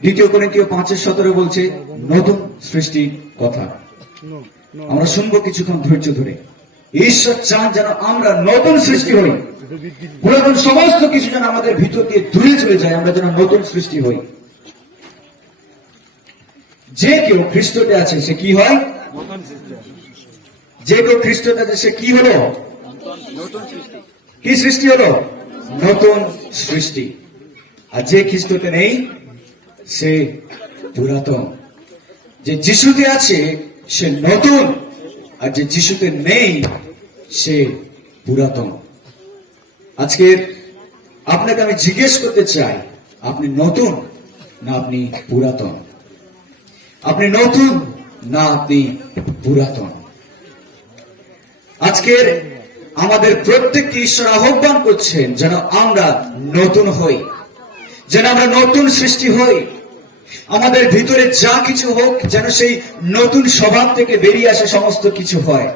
দ্বিতীয় করিন্থীয় 5:17 বলছে নতুন সৃষ্টির কথা। আমরা শুনবো কিছুক্ষণ ধৈর্য ধরে। ঈশ্বর চান যেন আমরা নতুন সৃষ্টি হই, পুরাতন সমস্ত কিছু যেন আমাদের ভিতর দিয়ে দূরে চলে যায়, আমরা যেন নতুন সৃষ্টি হই। যে কেউ খ্রিস্টতে আছে সে কি হয়? যে কেউ খ্রিস্টতে আছে সে কি হলো? কি সৃষ্টি হলো? নতুন সৃষ্টি। আর যে খ্রিস্টতে নেই সে পুরাতন। যে যিশুতে আছে সে নতুন, আর যে যিশুতে নেই সে পুরাতন। আজকে আপনাকে আমি জিজ্ঞেস করতে চাই, আপনি নতুন না আপনি পুরাতন? আপনি নতুন না আপনি পুরাতন? আজকের আমাদের প্রত্যেককে ঈশ্বর আহ্বান করছেন যেন আমরা নতুন হই, যেন আমরা নতুন সৃষ্টি হই। আমাদের ভিতরে যা কিছু হোক যেন সেই নতুন স্বভাব থেকে বেরিয়ে আসে সমস্ত কিছু হয়।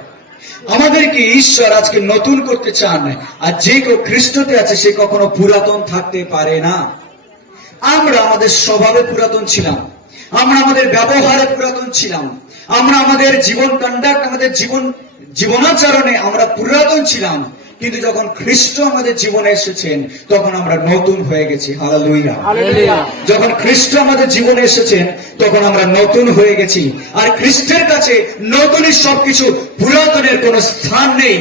আমাদেরকে ঈশ্বর আজকে নতুন করতে চান। আর যে কেউ খ্রিস্টতে আছে সে কখনো পুরাতন থাকতে পারে না। আমরা আমাদের স্বভাবে পুরাতন ছিলাম, আমরা আমাদের ব্যবহারে পুরাতন ছিলাম, আমরা আমাদের জীবন কন্ডাক্ট, আমাদের জীবনাচরণে আমরা পুরাতন ছিলাম। কিন্তু যখন খ্রিস্ট আমাদের জীবনে এসেছেন তখন আমরা নতুন হয়ে গেছি। হালেলুয়া। যখন খ্রিস্ট আমাদের জীবনে এসেছেন তখন আমরা নতুন হয়ে গেছি। আর খ্রিস্টের কাছে নতুনই সবকিছু, পুরাতনের কোনো স্থান নেই।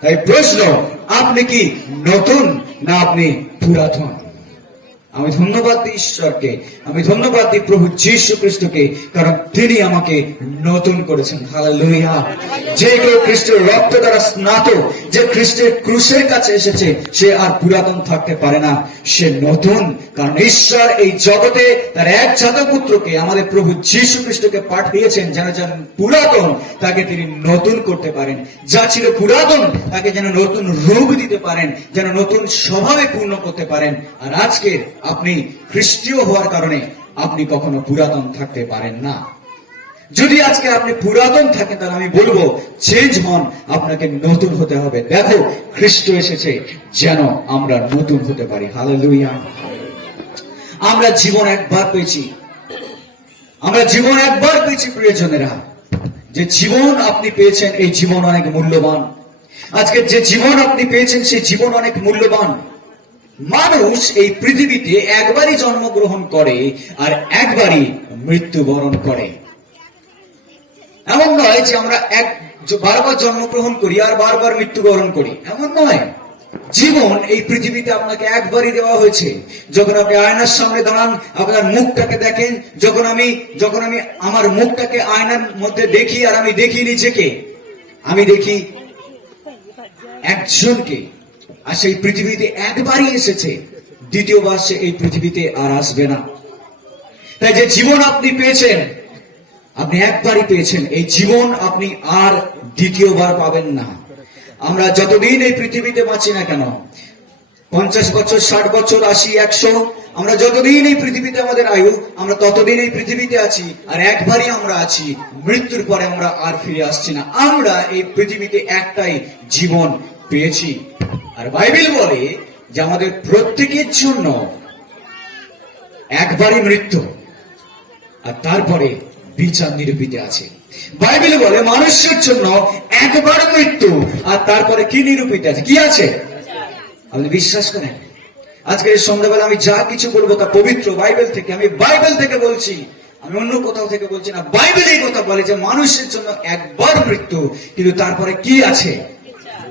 তাই প্রশ্ন, আপনি কি নতুন না আপনি পুরাতন? আমি ধন্যবাদ দিই ঈশ্বরকে, আমি ধন্যবাদ দিই প্রভু যীশু খ্রিস্টকে, কারণ তিনি আমাকে নতুন করেছেন। হালেলুয়া। যে কেউ খ্রিস্টের রক্ত দ্বারা স্নাত, যে খ্রিস্টের ক্রুশের কাছে এসেছে, সে আর পুরাতন থাকতে পারে না, সে নতুন। কারণ ঈশ্বর এই জগতে তার একজাত পুত্রকে, আমাদের প্রভু যীশু খ্রিস্টকে পাঠিয়েছেন যেন যেন পুরাতন তাকে তিনি নতুন করতে পারেন। যা ছিল পুরাতন তাকে যেন নতুন রূপ দিতে পারেন, যেন নতুন স্বভাবে পূর্ণ করতে পারেন। আর আজকে আপনি খ্রিস্টীয় হওয়ার কারণে আপনি কখনো পুরাতন থাকতে পারেন না। যদি আজকে আপনি পুরাতন থাকেন তাহলে আমি বলবো চেঞ্জ হন, আপনাকে নতুন হতে হবে। দেখো খ্রিস্ট এসেছে যেন আমরা নতুন হতে পারি। হালেলুয়া। আমরা জীবন একবার পেয়েছি, আমরা জীবন একবার পেয়েছি প্রিয়জনেরা। যে জীবন আপনি পেয়েছেন এই জীবন অনেক মূল্যবান। আজকে যে জীবন আপনি পেয়েছেন সেই জীবন অনেক মূল্যবান। মানুষ এই পৃথিবীতে একবারই জন্মগ্রহণ করে আর একবারই মৃত্যুবরণ করে। এমন নয় যে আমরা বারবার জন্মগ্রহণ করি আর বারবার মৃত্যুবরণ করি, এমন নয়। জীবন এই পৃথিবীতে আপনাকে একবারই দেওয়া হয়েছে। যখন আপনি আয়নার সামনে দাঁড়ান, আপনার মুখটাকে দেখেন। যখন আমি আমার মুখটাকে আয়নার মধ্যে দেখি আর আমি দেখি নিজেকে, আমি দেখি একজনকে। আর সেই পৃথিবীতে একবারই এসেছে, দ্বিতীয়বার সে এই পৃথিবীতে আর আসবে না। তাই যে জীবন আপনি পেয়েছেন, আপনি একবারই পেয়েছেন। এই জীবন আপনি আর দ্বিতীয়বার পাবেন না। আমরা যতদিন এই পৃথিবীতে বাঁচি না কেন, 50 বছর, 60 বছর, 80, 100, আমরা যতদিন এই পৃথিবীতে আমাদের আয়ু, আমরা ততদিন এই পৃথিবীতে আছি। আর একবারই আমরা আছি, মৃত্যুর পরে আমরা আর ফিরে আসছি না। আমরা এই পৃথিবীতে একটাই জীবন পেয়েছি। আর বাইবেল বলে যে আমাদের প্রত্যেকের জন্য একবারই মৃত্যু, আর তারপরে বিচার নিরূপিত আছে। বাইবেল বলে মানুষের জন্য একবার মৃত্যু, আর তারপরে কি নিরূপিত আছে? কি আছে? আপনি বিশ্বাস করেন? আজকে সন্ধ্যাবেলা আমি যা কিছু বলবো তা পবিত্র বাইবেল থেকে। আমি বাইবেল থেকে বলছি, আমি অন্য কোথাও থেকে বলছি না। বাইবেল এই কথা বলে যে মানুষের জন্য একবার মৃত্যু, কিন্তু তারপরে কি আছে?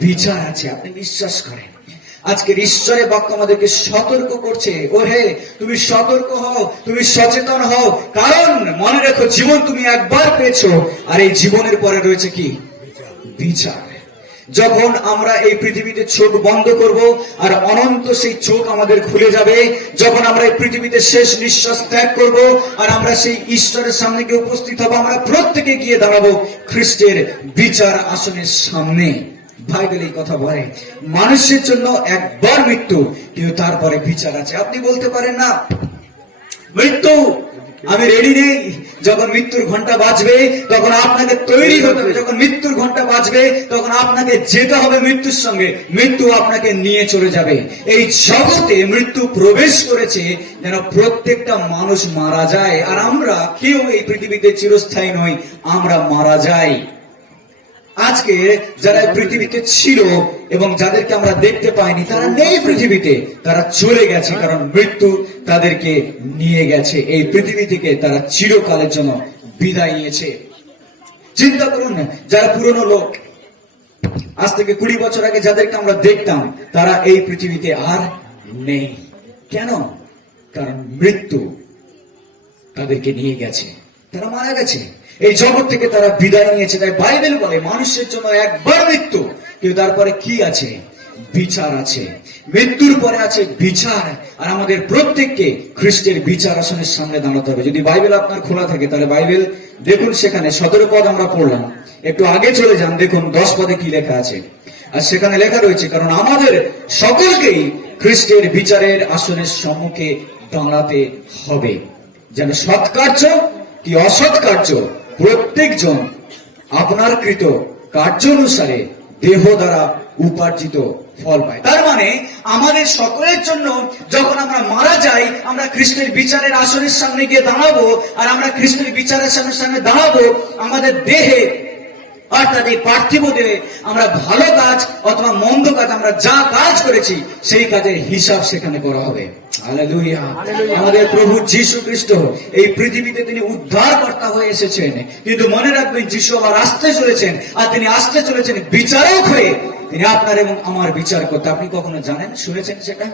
বিচার আছে। আপনি বিশ্বাস করেন? আজকের ঈশ্বরের বাক্য আমাদেরকে সতর্ক করছে, ও হে তুমি সতর্ক হও, তুমি সচেতন হও। কারণ মনে রেখো, জীবন তুমি একবার পেয়েছো, আর এই জীবনের পরে রয়েছে কি? বিচার। যখন আমরা এই পৃথিবীতে চোখ বন্ধ করব আর অনন্ত সেই চোখ আমাদের খুলে যাবে, যখন আমরা এই পৃথিবীতে শেষ নিঃশ্বাস ত্যাগ করব আর আমরা সেই ঈশ্বরের সামনে গিয়ে উপস্থিত হব, আমরা প্রত্যেকে গিয়ে দাঁড়াবো খ্রিস্টের বিচার আসনের সামনে। বাইবেল এই কথা বলে মানুষের জন্য একবার মৃত্যু, কিন্তু তারপরে বিচার আছে। আপনি বলতে পারেন না মৃত্যু আমি রেডি নেই। যখন মৃত্যুর ঘন্টা বাজবে তখন আপনাকে তৈরি হতে হবে। যখন মৃত্যুর ঘন্টা বাজবে তখন আপনাকে যেতে হবে মৃত্যুর সঙ্গে। মৃত্যু আপনাকে নিয়ে চলে যাবে। এই জগতে মৃত্যু প্রবেশ করেছে যেন প্রত্যেকটা মানুষ মারা যায়। আর আমরা কেউ এই পৃথিবীতে চিরস্থায়ী নই, আমরা মারা যাই। আজকে যারা পৃথিবীতে ছিল এবং যাদেরকে আমরা দেখতে পাইনি, তারা নেই পৃথিবীতে, তারা চলে গেছে, কারণ মৃত্যু তাদেরকে নিয়ে গেছে। এই পৃথিবী থেকে তারা চিরকালের জন্য বিদায় নিয়েছে। চিন্তা করুন, যারা পুরনো লোক, আজ থেকে 20 বছর আগে যাদেরকে আমরা দেখতাম, তারা এই পৃথিবীতে আর নেই। কেন? কারণ মৃত্যু তাদেরকে নিয়ে গেছে, তারা মারা গেছে, এই জগৎ থেকে তারা বিদায় নিয়েছে। তাই বাইবেল বলে মানুষের জন্য একবার মৃত্যু, কিন্তু তারপরে কি আছে? বিচার আছে। মৃত্যুর পরে আছে বিচার। আর আমাদের প্রত্যেককে খ্রিস্টের বিচার আসনের সামনে দাঁড়াতে হবে। যদি বাইবেল আপনার খোলা থাকে তাহলে বাইবেল দেখুন, সেখানে 17 পদ আমরা পড়লাম, একটু আগে চলে যান, দেখুন 10 পদে কি লেখা আছে। আর সেখানে লেখা রয়েছে, কারণ আমাদের সকলকেই খ্রিস্টের বিচারের আসনের সম্মুখে দাঁড়াতে হবে, যেন সৎকার্য কি অসৎ কার্য প্রত্যেকজন আপনার কৃত কার্য অনুসারে দেহ দ্বারা উপার্জিত ফল পায়। তার মানে আমাদের সকলের জন্য যখন আমরা মারা যাই, আমরা খ্রিস্টের বিচারের আসনের সামনে গিয়ে দাঁড়াবো। আর আমরা খ্রিস্টের বিচারের সামনে দাঁড়াবো, আমাদের দেহে অর্থাৎ এই পার্থিব দেহে আমরা ভালো কাজ অথবা মন্দ কাজ, আমরা যা কাজ করেছি সেই কাজের হিসাব সেখানে করা হবে। হালেলুয়া। আমাদের প্রভু যীশু খ্রিস্ট এই পৃথিবীতে তিনি উদ্ধারকর্তা হয়ে এসেছেন, কিন্তু মনে রাখবেন যীশু আবার আসতে চলেছেন। আর তিনি আসতে চলেছেন বিচারক হয়ে। তিনি আপনার এবং আমার বিচার করতে। আপনি কখনো জানেন, শুনেছেন সেটা,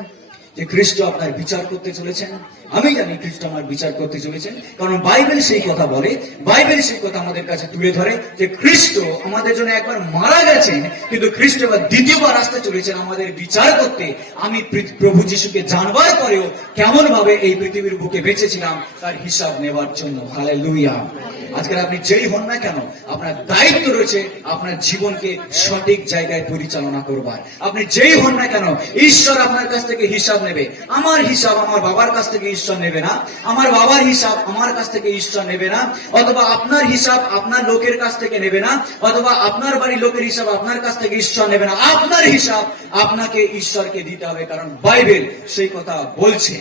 যে খ্রিস্ট আপনার বিচার করতে চলেছেন? আমি জানি খ্রিস্ট আমার বিচার করতে চলেছেন, কারণ বাইবেল সেই কথা বলে। বাইবেল সেই কথা আমাদের কাছে তুলে ধরে যে খ্রিস্ট আমাদের জন্য একবার মারা গেছেন, কিন্তু খ্রিস্ট এবার দ্বিতীয়বার আসতে চলেছেন আমাদের বিচার করতে। আমি প্রভু যিশুকে জানবার পরেও কেমন ভাবে এই পৃথিবীর বুকে বেঁচেছিলাম তার হিসাব নেবার জন্য। হালেলুয়া। আজকাল আপনি যেই হন না কেন, আপনার দায়িত্ব রয়েছে আপনার জীবনকে সঠিক জায়গায় পরিচালনা করবার। আপনি যেই হন না কেন, ঈশ্বর আপনার কাছ থেকে হিসাব নেবে। আমার হিসাব আমার বাবার কাছ থেকে ঈশ্বর নেবে না, আমার বাবার হিসাব আমার কাছ থেকে ঈশ্বর নেবে না, অথবা আপনার হিসাব আপনার লোকের কাছ থেকে নেবে না, অথবা আপনার বাড়ির লোকের হিসাব আপনার কাছ থেকে ঈশ্বর নেবে না। আপনার হিসাব আপনাকে ঈশ্বরকে দিতে হবে, কারণ বাইবেল সেই কথা বলছে।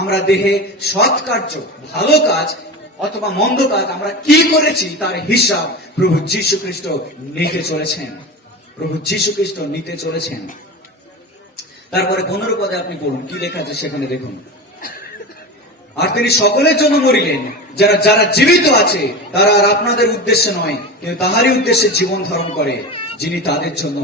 আমরা দেহে সৎ কার্য, ভালো কাজ অথবা মন্দ কাজ আমরা কি করেছি তার হিসাব প্রভু যীশু খ্রিস্ট নিতে চলেছেন। প্রভু যীশু খ্রিস্ট নিতে চলেছেন। তারপরে 15 পদে আপনি পড়ুন, কি লেখা আছে সেখানে দেখুন। আর তিনি সকলের জন্য মরিলেন, যারা জীবিত আছে তারা আর আপনাদের উদ্দেশ্যে নয়, কিন্তু তাহারই উদ্দেশ্যে জীবন ধারণ করে, যিনি তাদের জন্য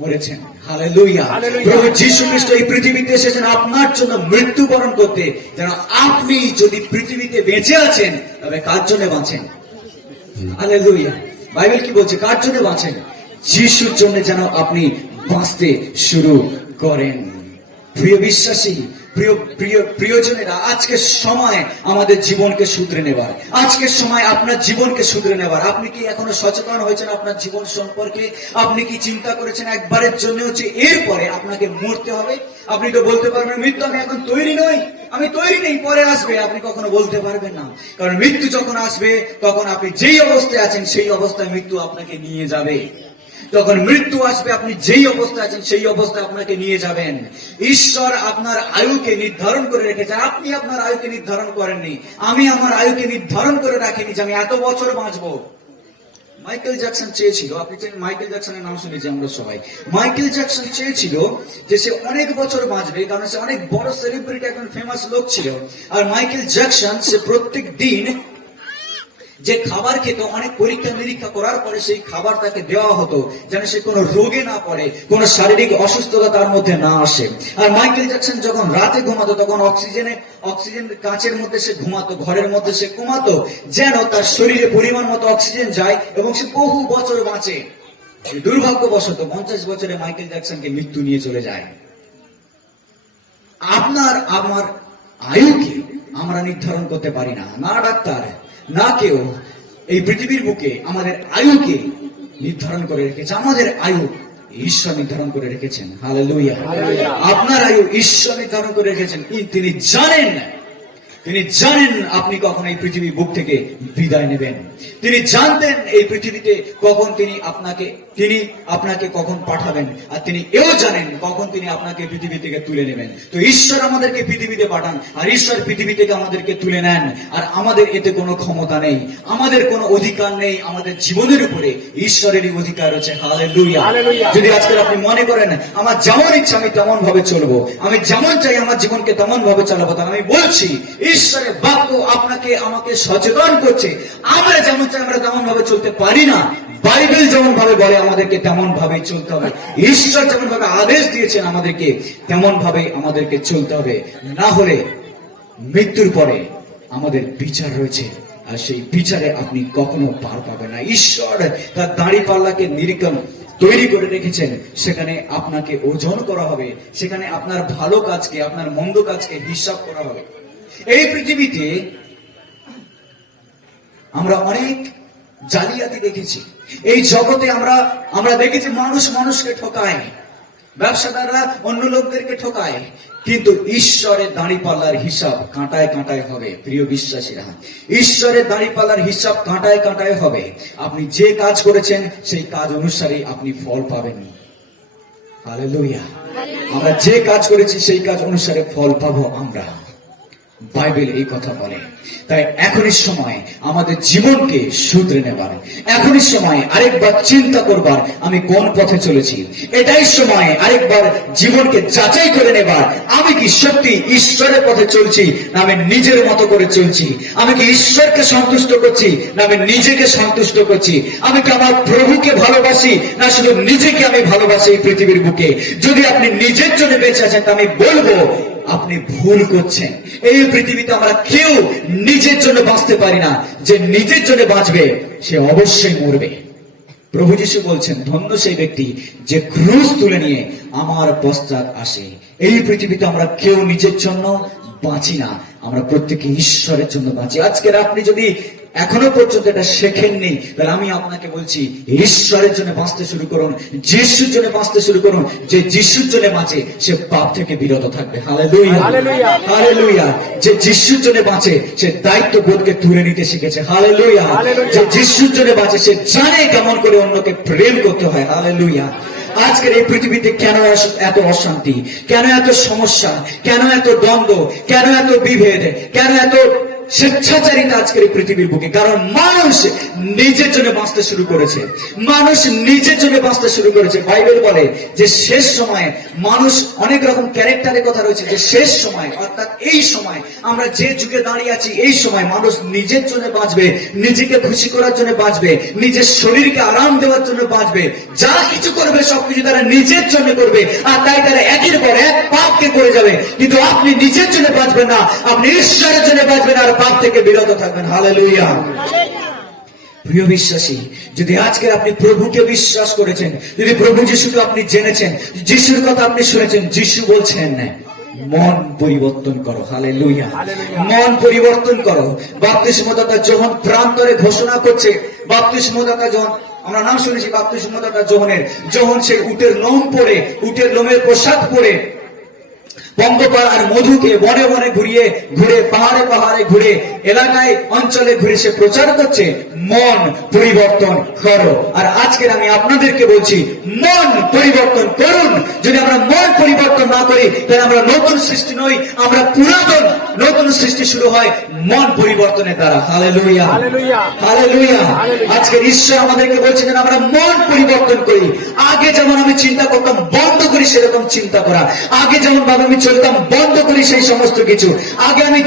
মরেছেন। হালেলুয়া। প্রভু যীশু খ্রিস্ট এই পৃথিবীতে এসেছেন আপনার জন্য মৃত্যুবরণ করতে, যেন আপনি যদি পৃথিবীতে বেঁচে আছেন তবে কার জন্য বাঁচেন? হালেলুয়া। বাইবেল কি বলছে? কার জন্য বাঁচেন? যিশুর জন্য যেন আপনি বাঁচতে শুরু করেন। প্রিয় বিশ্বাসী, প্রিয়জনেরা, আজকের সময় আমাদের জীবনকে শুধরে নেবার, আজকের সময় আপনার জীবনকে শুধরে নেবার। আপনি কি এখনো সচেতন হয়েছেন আপনার জীবন সম্পর্কে? আপনি কি চিন্তা করেছেন একবারের জন্য হচ্ছে এরপরে আপনাকে মরতে হবে? আপনি তো বলতে পারবেন মৃত্যু আমি এখন তৈরি নই, আমি তৈরি নেই, পরে আসবে। আপনি কখনো বলতে পারবেন না, কারণ মৃত্যু যখন আসবে তখন আপনি যেই অবস্থায় আছেন সেই অবস্থায় মৃত্যু আপনাকে নিয়ে যাবে। তখন মৃত্যু আসবে, আপনি যেই অবস্থায় আছেন সেই অবস্থায় আপনাকে নিয়ে যাবেন। ঈশ্বর আপনার আয়ুকে নির্ধারণ করে রেখেছেন, আপনি আপনার আয়ুকে নির্ধারণ করেননি। আমি আমার আয়ুকে নির্ধারণ করে রাখিনি যে আমি এত বছর বাঁচবো। মাইকেল জ্যাকসন চেয়েছিল, আপনি মাইকেল জ্যাকসনের নাম শুনেছি আমরা সবাই। মাইকেল জ্যাকসন চেয়েছিল যে সে অনেক বছর বাঁচবে, কারণ সে অনেক বড় সেলিব্রিটি, একজন ফেমাস লোক ছিল। আর মাইকেল জ্যাকসন সে প্রত্যেক দিন যে খাবার খেত, অনেক পরীক্ষা নিরীক্ষা করার পরে সেই খাবার তাকে দেওয়া হতো যেন সে কোনো রোগে না পড়ে, কোনো শারীরিক অসুস্থতা তার মধ্যে না আসে। আর মাইকেল জ্যাকসন যখন রাতে ঘুমাতো তখন অক্সিজেন কাঁচের মধ্যে সে ঘুমাতো, ঘরের মধ্যে সে ঘুমাতো, যেন তার শরীরে পরিমাণ মতো অক্সিজেন যায় এবং সে বহু বছর বাঁচে। দুর্ভাগ্যবশত 50 বছরে মাইকেল জ্যাকসনকে মৃত্যু নিয়ে চলে যায়। আপনার আমার আয়ুকে আমরা নির্ধারণ করতে পারি না, না ডাক্তার না কেউ এই পৃথিবীর বুকে আমাদের আয়ুকে নির্ধারণ করে রেখেছে। আমাদের আয়ু ঈশ্বর নির্ধারণ করে রেখেছেন। হালেলুয়া। আপনার আয়ু ঈশ্বর নির্ধারণ করে রেখেছেন। তিনি জানেন তিনি জানেন আপনি কখন এই পৃথিবী বুক থেকে বিদায় নেবেন। তিনি জানতেন এই পৃথিবীতে কখন তিনি আপনাকে কখন পাঠাবেন, আর তিনি এও জানেন কখন তিনি আপনাকে পৃথিবী থেকে তুলে নেবেন। তো ঈশ্বর আমাদেরকে পৃথিবীতে পাঠান, আর ঈশ্বর পৃথিবী থেকে আমাদেরকে তুলে নেন, আর আমাদের এতে কোনো ক্ষমতা নেই, আমাদের কোনো অধিকার নেই। আমাদের জীবনের উপরে ঈশ্বরেরই অধিকার আছে। হালেলুয়া। যদি আজকে আপনি মনে করেন আমার যেমন ইচ্ছা আমি তেমন ভাবে চলবো, আমি যেমন চাই আমার জীবনকে তেমন ভাবে চালাবো, তাহলে আমি বলছি ঈশ্বরের বাক্য আপনাকে আমাকে সচেতন করছে। আমরা যেমন চাই আমরা তেমন ভাবে চলতে পারি না। বাইবেল যেমন ভাবে বলে আমাদেরকে তেমন ভাবে চলতে হবে। ঈশ্বর যেমন ভাবে আদেশ দিয়েছেন আমাদেরকে তেমন ভাবে আমাদেরকে চলতে হবে। না হলে মৃত্যুর পরে আমাদের বিচার রয়েছে, আর সেই বিচারে আপনি কখনো পার পাবেন না। ঈশ্বর তার দাঁড়িপাল্লাকে নিরীক্ষণ তৈরি করে রেখেছেন, সেখানে আপনাকে ওজন করা হবে, সেখানে আপনার ভালো কাজকে আপনার মন্দ কাজকে হিসাব করা হবে। এই পৃথিবীতে আমরা অনেক জালিয়াতি দেখেছি। এই জগতে আমরা দেখেছি মানুষ মানুষকে ঠকায়, ব্যবসাদাররা অন্য লোকদেরকে ঠকায়, কিন্তু ঈশ্বরের দাঁড়িপাল্লার হিসাব কাঁটায় কাঁটায় হবে। প্রিয় বিশ্বাসীরা, ঈশ্বরের দাঁড়িপাল্লার হিসাব কাঁটায় কাঁটায় হবে। আপনি যে কাজ করেছেন সেই কাজ অনুসারে আপনি ফল পাবেন। হালেলুয়া। আমরা যে কাজ করেছি সেই কাজ অনুসারে ফল পাবো আমরা। বাইবেল এই কথা বলে। তাই এখনই সময় আমাদের জীবনকে শুধরে নেবার, এখনই সময় আরেকবার চিন্তা করবার আমি কোন পথে চলেছি। এটাই সময় আরেকবার জীবনকে যাচাই করে নেবার, আমি কি সত্যি ঈশ্বরের পথে চলছি না আমি নিজের মতো করে চলছি। আমি কি ঈশ্বরকে সন্তুষ্ট করছি না আমি নিজেকে সন্তুষ্ট করছি। আমি কি আমার প্রভুকে ভালোবাসি না শুধু নিজেকে আমি ভালোবাসি এই পৃথিবীর বুকে। যদি আপনি নিজের জন্য বেঁচে আছেন তা আমি বলবো আপনি ভুল করছেন। এই পৃথিবীতে আমরা কেউ নিজের জন্য বাঁচতে পারি না। যে নিজের জন্য বাঁচবে সে অবশ্যই মরবে। প্রভু যিশু বলছেন ধন্য সেই ব্যক্তি যে ক্রুশ তুলে নিয়ে আমার পশ্চাৎ আসে। এই পৃথিবীতে আমরা কেউ নিজের জন্য বাঁচি না, আমরা প্রত্যেকে ঈশ্বরের জন্য বাঁচি। আজকের আপনি যদি এখনো পর্যন্ত এটা শেখেননি, তাহলে আমি আপনাকে বলছি ঈশ্বরের জন্য বাঁচতে শুরু করুন, যিশুর জন্য বাঁচতে শুরু করুন। যে যিশুর জন্য বাঁচে সে পাপ থেকে বিরত থাকবে। Hallelujah, hallelujah. যে যিশুর জন্য বাঁচে সে দায়িত্ব বোধকে তুলে নিতে শিখেছে। হালেলুয়া। যে যিশুর জন্য বাঁচে সে জানে কেমন করে অন্যকে প্রেম করতে হয়। হালেলুয়া। আজকের এই পৃথিবীতে কেন এত অশান্তি, কেন এত সমস্যা, কেন এত দ্বন্দ্ব, কেন এত বিভেদ, কেন এত স্বেচ্ছাচারিতা আজকের এই পৃথিবীর বুকে? কারণ মানুষ নিজের জন্য বাঁচতে শুরু করেছে, মানুষ নিজের জন্য বাঁচতে শুরু করেছে। বাইবেল বলে যে শেষ সময়ে মানুষ অনেক রকম ক্যারেক্টারের কথা রয়েছে, যে শেষ সময় অর্থাৎ এই সময় আমরা যে যুগে দাঁড়িয়ে আছি, এই সময় মানুষ নিজের জন্য বাঁচবে, নিজেকে খুশি করার জন্য বাঁচবে, নিজের শরীরকে আরাম দেওয়ার জন্য বাঁচবে। যা কিছু করবে সবকিছু তারা নিজের জন্য করবে, আর তাই তারা একের পর এক পাপকে করে যাবে। কিন্তু আপনি নিজের জন্য বাঁচবেন না, আপনি ঈশ্বরের জন্য বাঁচবেন আর পাপ থেকে বিরত থাকবেন। হালেলুয়া। প্রিয় বিশ্বাসী, যদি আজকে আপনি প্রভুকে বিশ্বাস করেছেন, যদি প্রভু যিশুকে আপনি জেনেছেন, যিশুর কথা আপনি শুনেছেন, যিশু বলছেন মন পরিবর্তন করো। হালেলুয়া। মন পরিবর্তন করো। বাপ্তিস্মদাতা যোহন প্রান্তরে ঘোষণা করছে, বাপ্তিস্মদাতা যোহন আমরা নাম শুনেছি, বাপ্তিস্মদাতা যোহনের, যোহন সেই উটের লোম পরে, উটের লোমের পোশাক পরে পঙ্গপাল আর মধুকে বনে বনে ঘুরে পাহাড়ে পাহাড়ে ঘুরে এলাকায় অঞ্চলে ঘুরে সে প্রচার করছে মন পরিবর্তন করো। আর আজকের আমি আপনাদেরকে বলছি মন পরিবর্তন করুন। যদি আমরা মন পরিবর্তন না করি তাহলে আমরা নতুন সৃষ্টি নই, আমরা পুরাতন। নতুন সৃষ্টি শুরু হয় মন পরিবর্তনের দ্বারা। Hallelujah, hallelujah. আজকের ঈশ্বর আমাদেরকে বলছেন আমরা মন পরিবর্তন করি। আগে যেমন আমি চিন্তা করতাম বন্ধ করি সেরকম চিন্তা করা, আগে যেমন ভাবে আমি চলতাম বন্ধ করি সেই সমস্ত কিছু। আগে আমি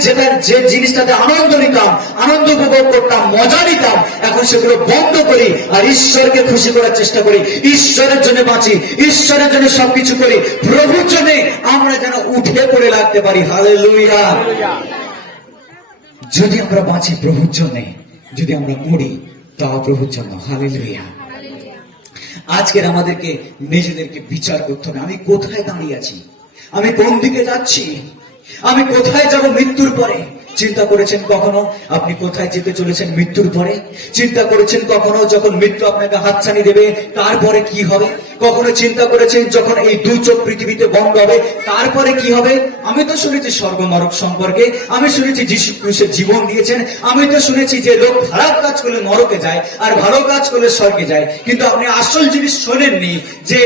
যে জিনিসটাতে আনন্দ নিতাম, আনন্দ উপভোগ করতাম, মজা নিতাম, এখন সেগুলো বন্ধ করি আর ঈশ্বরকে খুশি করার চেষ্টা করি। ঈশ্বরের জন্য বাঁচি, ঈশ্বরের জন্য সবকিছু করি, প্রভুর জন্য আমরা যেন উঠে পড়ে লাগতে পারি। হালেলুয়া। যদি আমরা বাঁচি প্রভুর জন্য, যদি আমরা মরি তাও প্রভুর জন্য। হালেলুয়া। আজকের আমাদেরকে নিজেদেরকে বিচার করতে হবে, আমি কোথায় দাঁড়িয়ে আছি, আমি কোন দিকে যাচ্ছি, আমি কোথায় যাব মৃত্যুর পরে। চিন্তা করেছেন কখনো আপনি কোথায় যেতে চলেছেন মৃত্যুর পরে? চিন্তা করেছেন কখনো যখন মৃত্যু আপনাকে হাতছানি দেবে তারপরে কি হবে? কখনো চিন্তা করেছেন যখন এই দুই চোখ পৃথিবীতে বন্ধ হবে তারপরে কি হবে? আমি তো শুনেছি স্বর্গ নরক সম্পর্কে, আমি শুনেছি যিশু ক্রুশে জীবন দিয়েছেন, আমি তো শুনেছি যে লোক খারাপ কাজ করলে নরকে যায় আর ভালো কাজ করলে স্বর্গে যায়, কিন্তু আপনি আসল জিনিস শোনেননি যে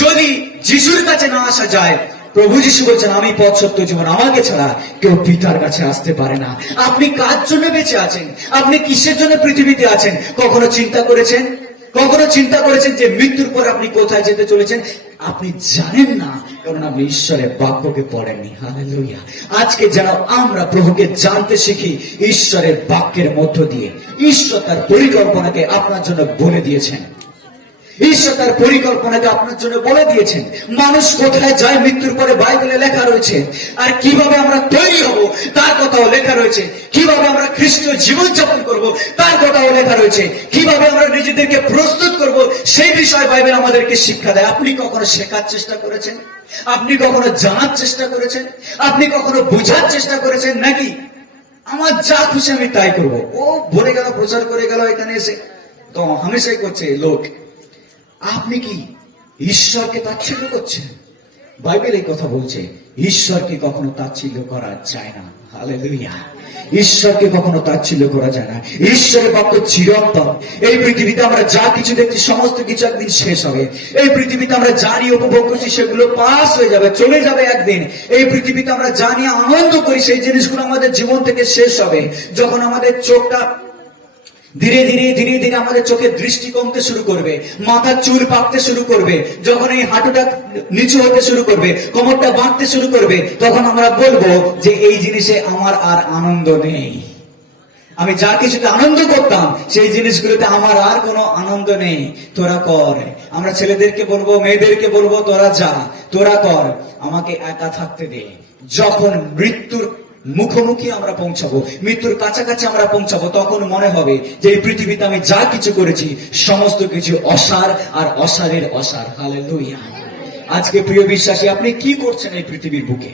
যদি যিশুর কাছে না আসা যায়, প্রভু যিশু বলছেন আমি পথ সত্য জীবন, আমাকে ছাড়া কেউ পিতার কাছে আসতে পারে না। আপনি কার জন্য বেঁচে আছেন? আপনি কিসের জন্য পৃথিবীতে আছেন? কখনো চিন্তা করেছেন? কখনো চিন্তা করেছেন যে মৃত্যুর পর আপনি কোথায় যেতে চলেছেন? আপনি জানেন না, কারণ আপনি ঈশ্বরের বাক্যকে পড়েননি। হালেলুয়া। আজকে যেন আমরা প্রভুকে জানতে শিখি ঈশ্বরের বাক্যের মধ্য দিয়ে। ঈশ্বর তার পরিকল্পনাকে আপনার জন্য বলে দিয়েছেন। ঈশ্বর তার পরিকল্পনাকে আপনার জন্য বলে দিয়েছেন। মানুষ কোথায় যায় মৃত্যুর পরে বাইবেলে লেখা রয়েছে, আর কিভাবে আমরা তৈরি হব তার কথাও লেখা রয়েছে। কিভাবে আমরা খ্রিস্টীয় জীবনযাপন করব তার কথাও লেখা রয়েছে। কিভাবে আমরা নিজেদেরকে প্রস্তুত করব সেই বিষয়ে বাইবেল আমাদেরকে শিক্ষা দেয়। আপনি কখনো শেখার চেষ্টা করেছেন? আপনি কখনো জানার চেষ্টা করেছেন? আপনি কখনো বোঝার চেষ্টা করেছেন? নাকি আমার যা খুশি আমি তাই করব, ও বলে গেল, প্রচার করে গেল, এখানে এসে তো হামেশাই করছে লোক। আপনি কি ঈশ্বরকে তাচ্ছিল্য করছেন? বাইবেল এই কথা বলছে, ঈশ্বরকে কখনো তাচ্ছিল্য করা যায় না। হালেলুয়া। ঈশ্বরকে কখনো তাচ্ছিল্য করা যায় না। ঈশ্বরের বাক্য চিরন্তন। এই পৃথিবীতে আমরা যা কিছু দেখছি সমস্ত কিছু একদিন শেষ হবে। এই পৃথিবীতে আমরা জানি উপভোগ করছি সেগুলো পাস হয়ে যাবে, চলে যাবে একদিন। এই পৃথিবীতে আমরা জানি আনন্দ করি সেই জিনিসগুলো আমাদের জীবন থেকে শেষ হবে। যখন আমাদের চোখটা ধীরে ধীরে ধীরে ধীরে আমাদের চোখের দৃষ্টি কমতে শুরু করবে, মাথার চুল পাকতে শুরু করবে, যখন এই হাঁটুটা নিচু হতে শুরু করবে, কোমরটা বাঁকতে শুরু করবে, তখন আমরা বলবো যে এই জিনিসে আমার আর আনন্দ নেই। আমি যা কিছুতে আনন্দ করতাম সেই জিনিসগুলোতে আমার আর কোনো আনন্দ নেই। তোরা কর। আমরা ছেলেদেরকে বলবো, মেয়েদেরকে বলবো, তোরা যা, তোরা কর, আমাকে একা থাকতে দে। যখন মৃত্যুর মুখোমুখি আমরা পৌঁছাবো, মৃত্যুর কাছাকাছি আমরা পৌঁছাবো, তখন মনে হবে যে এই পৃথিবীতে আমি যা কিছু করেছি সমস্ত কিছু অসার আর অসারের অসার। হালেলুয়া। আজকে প্রিয় বিশ্বাসী, আপনি কি করছেন এই পৃথিবীর বুকে?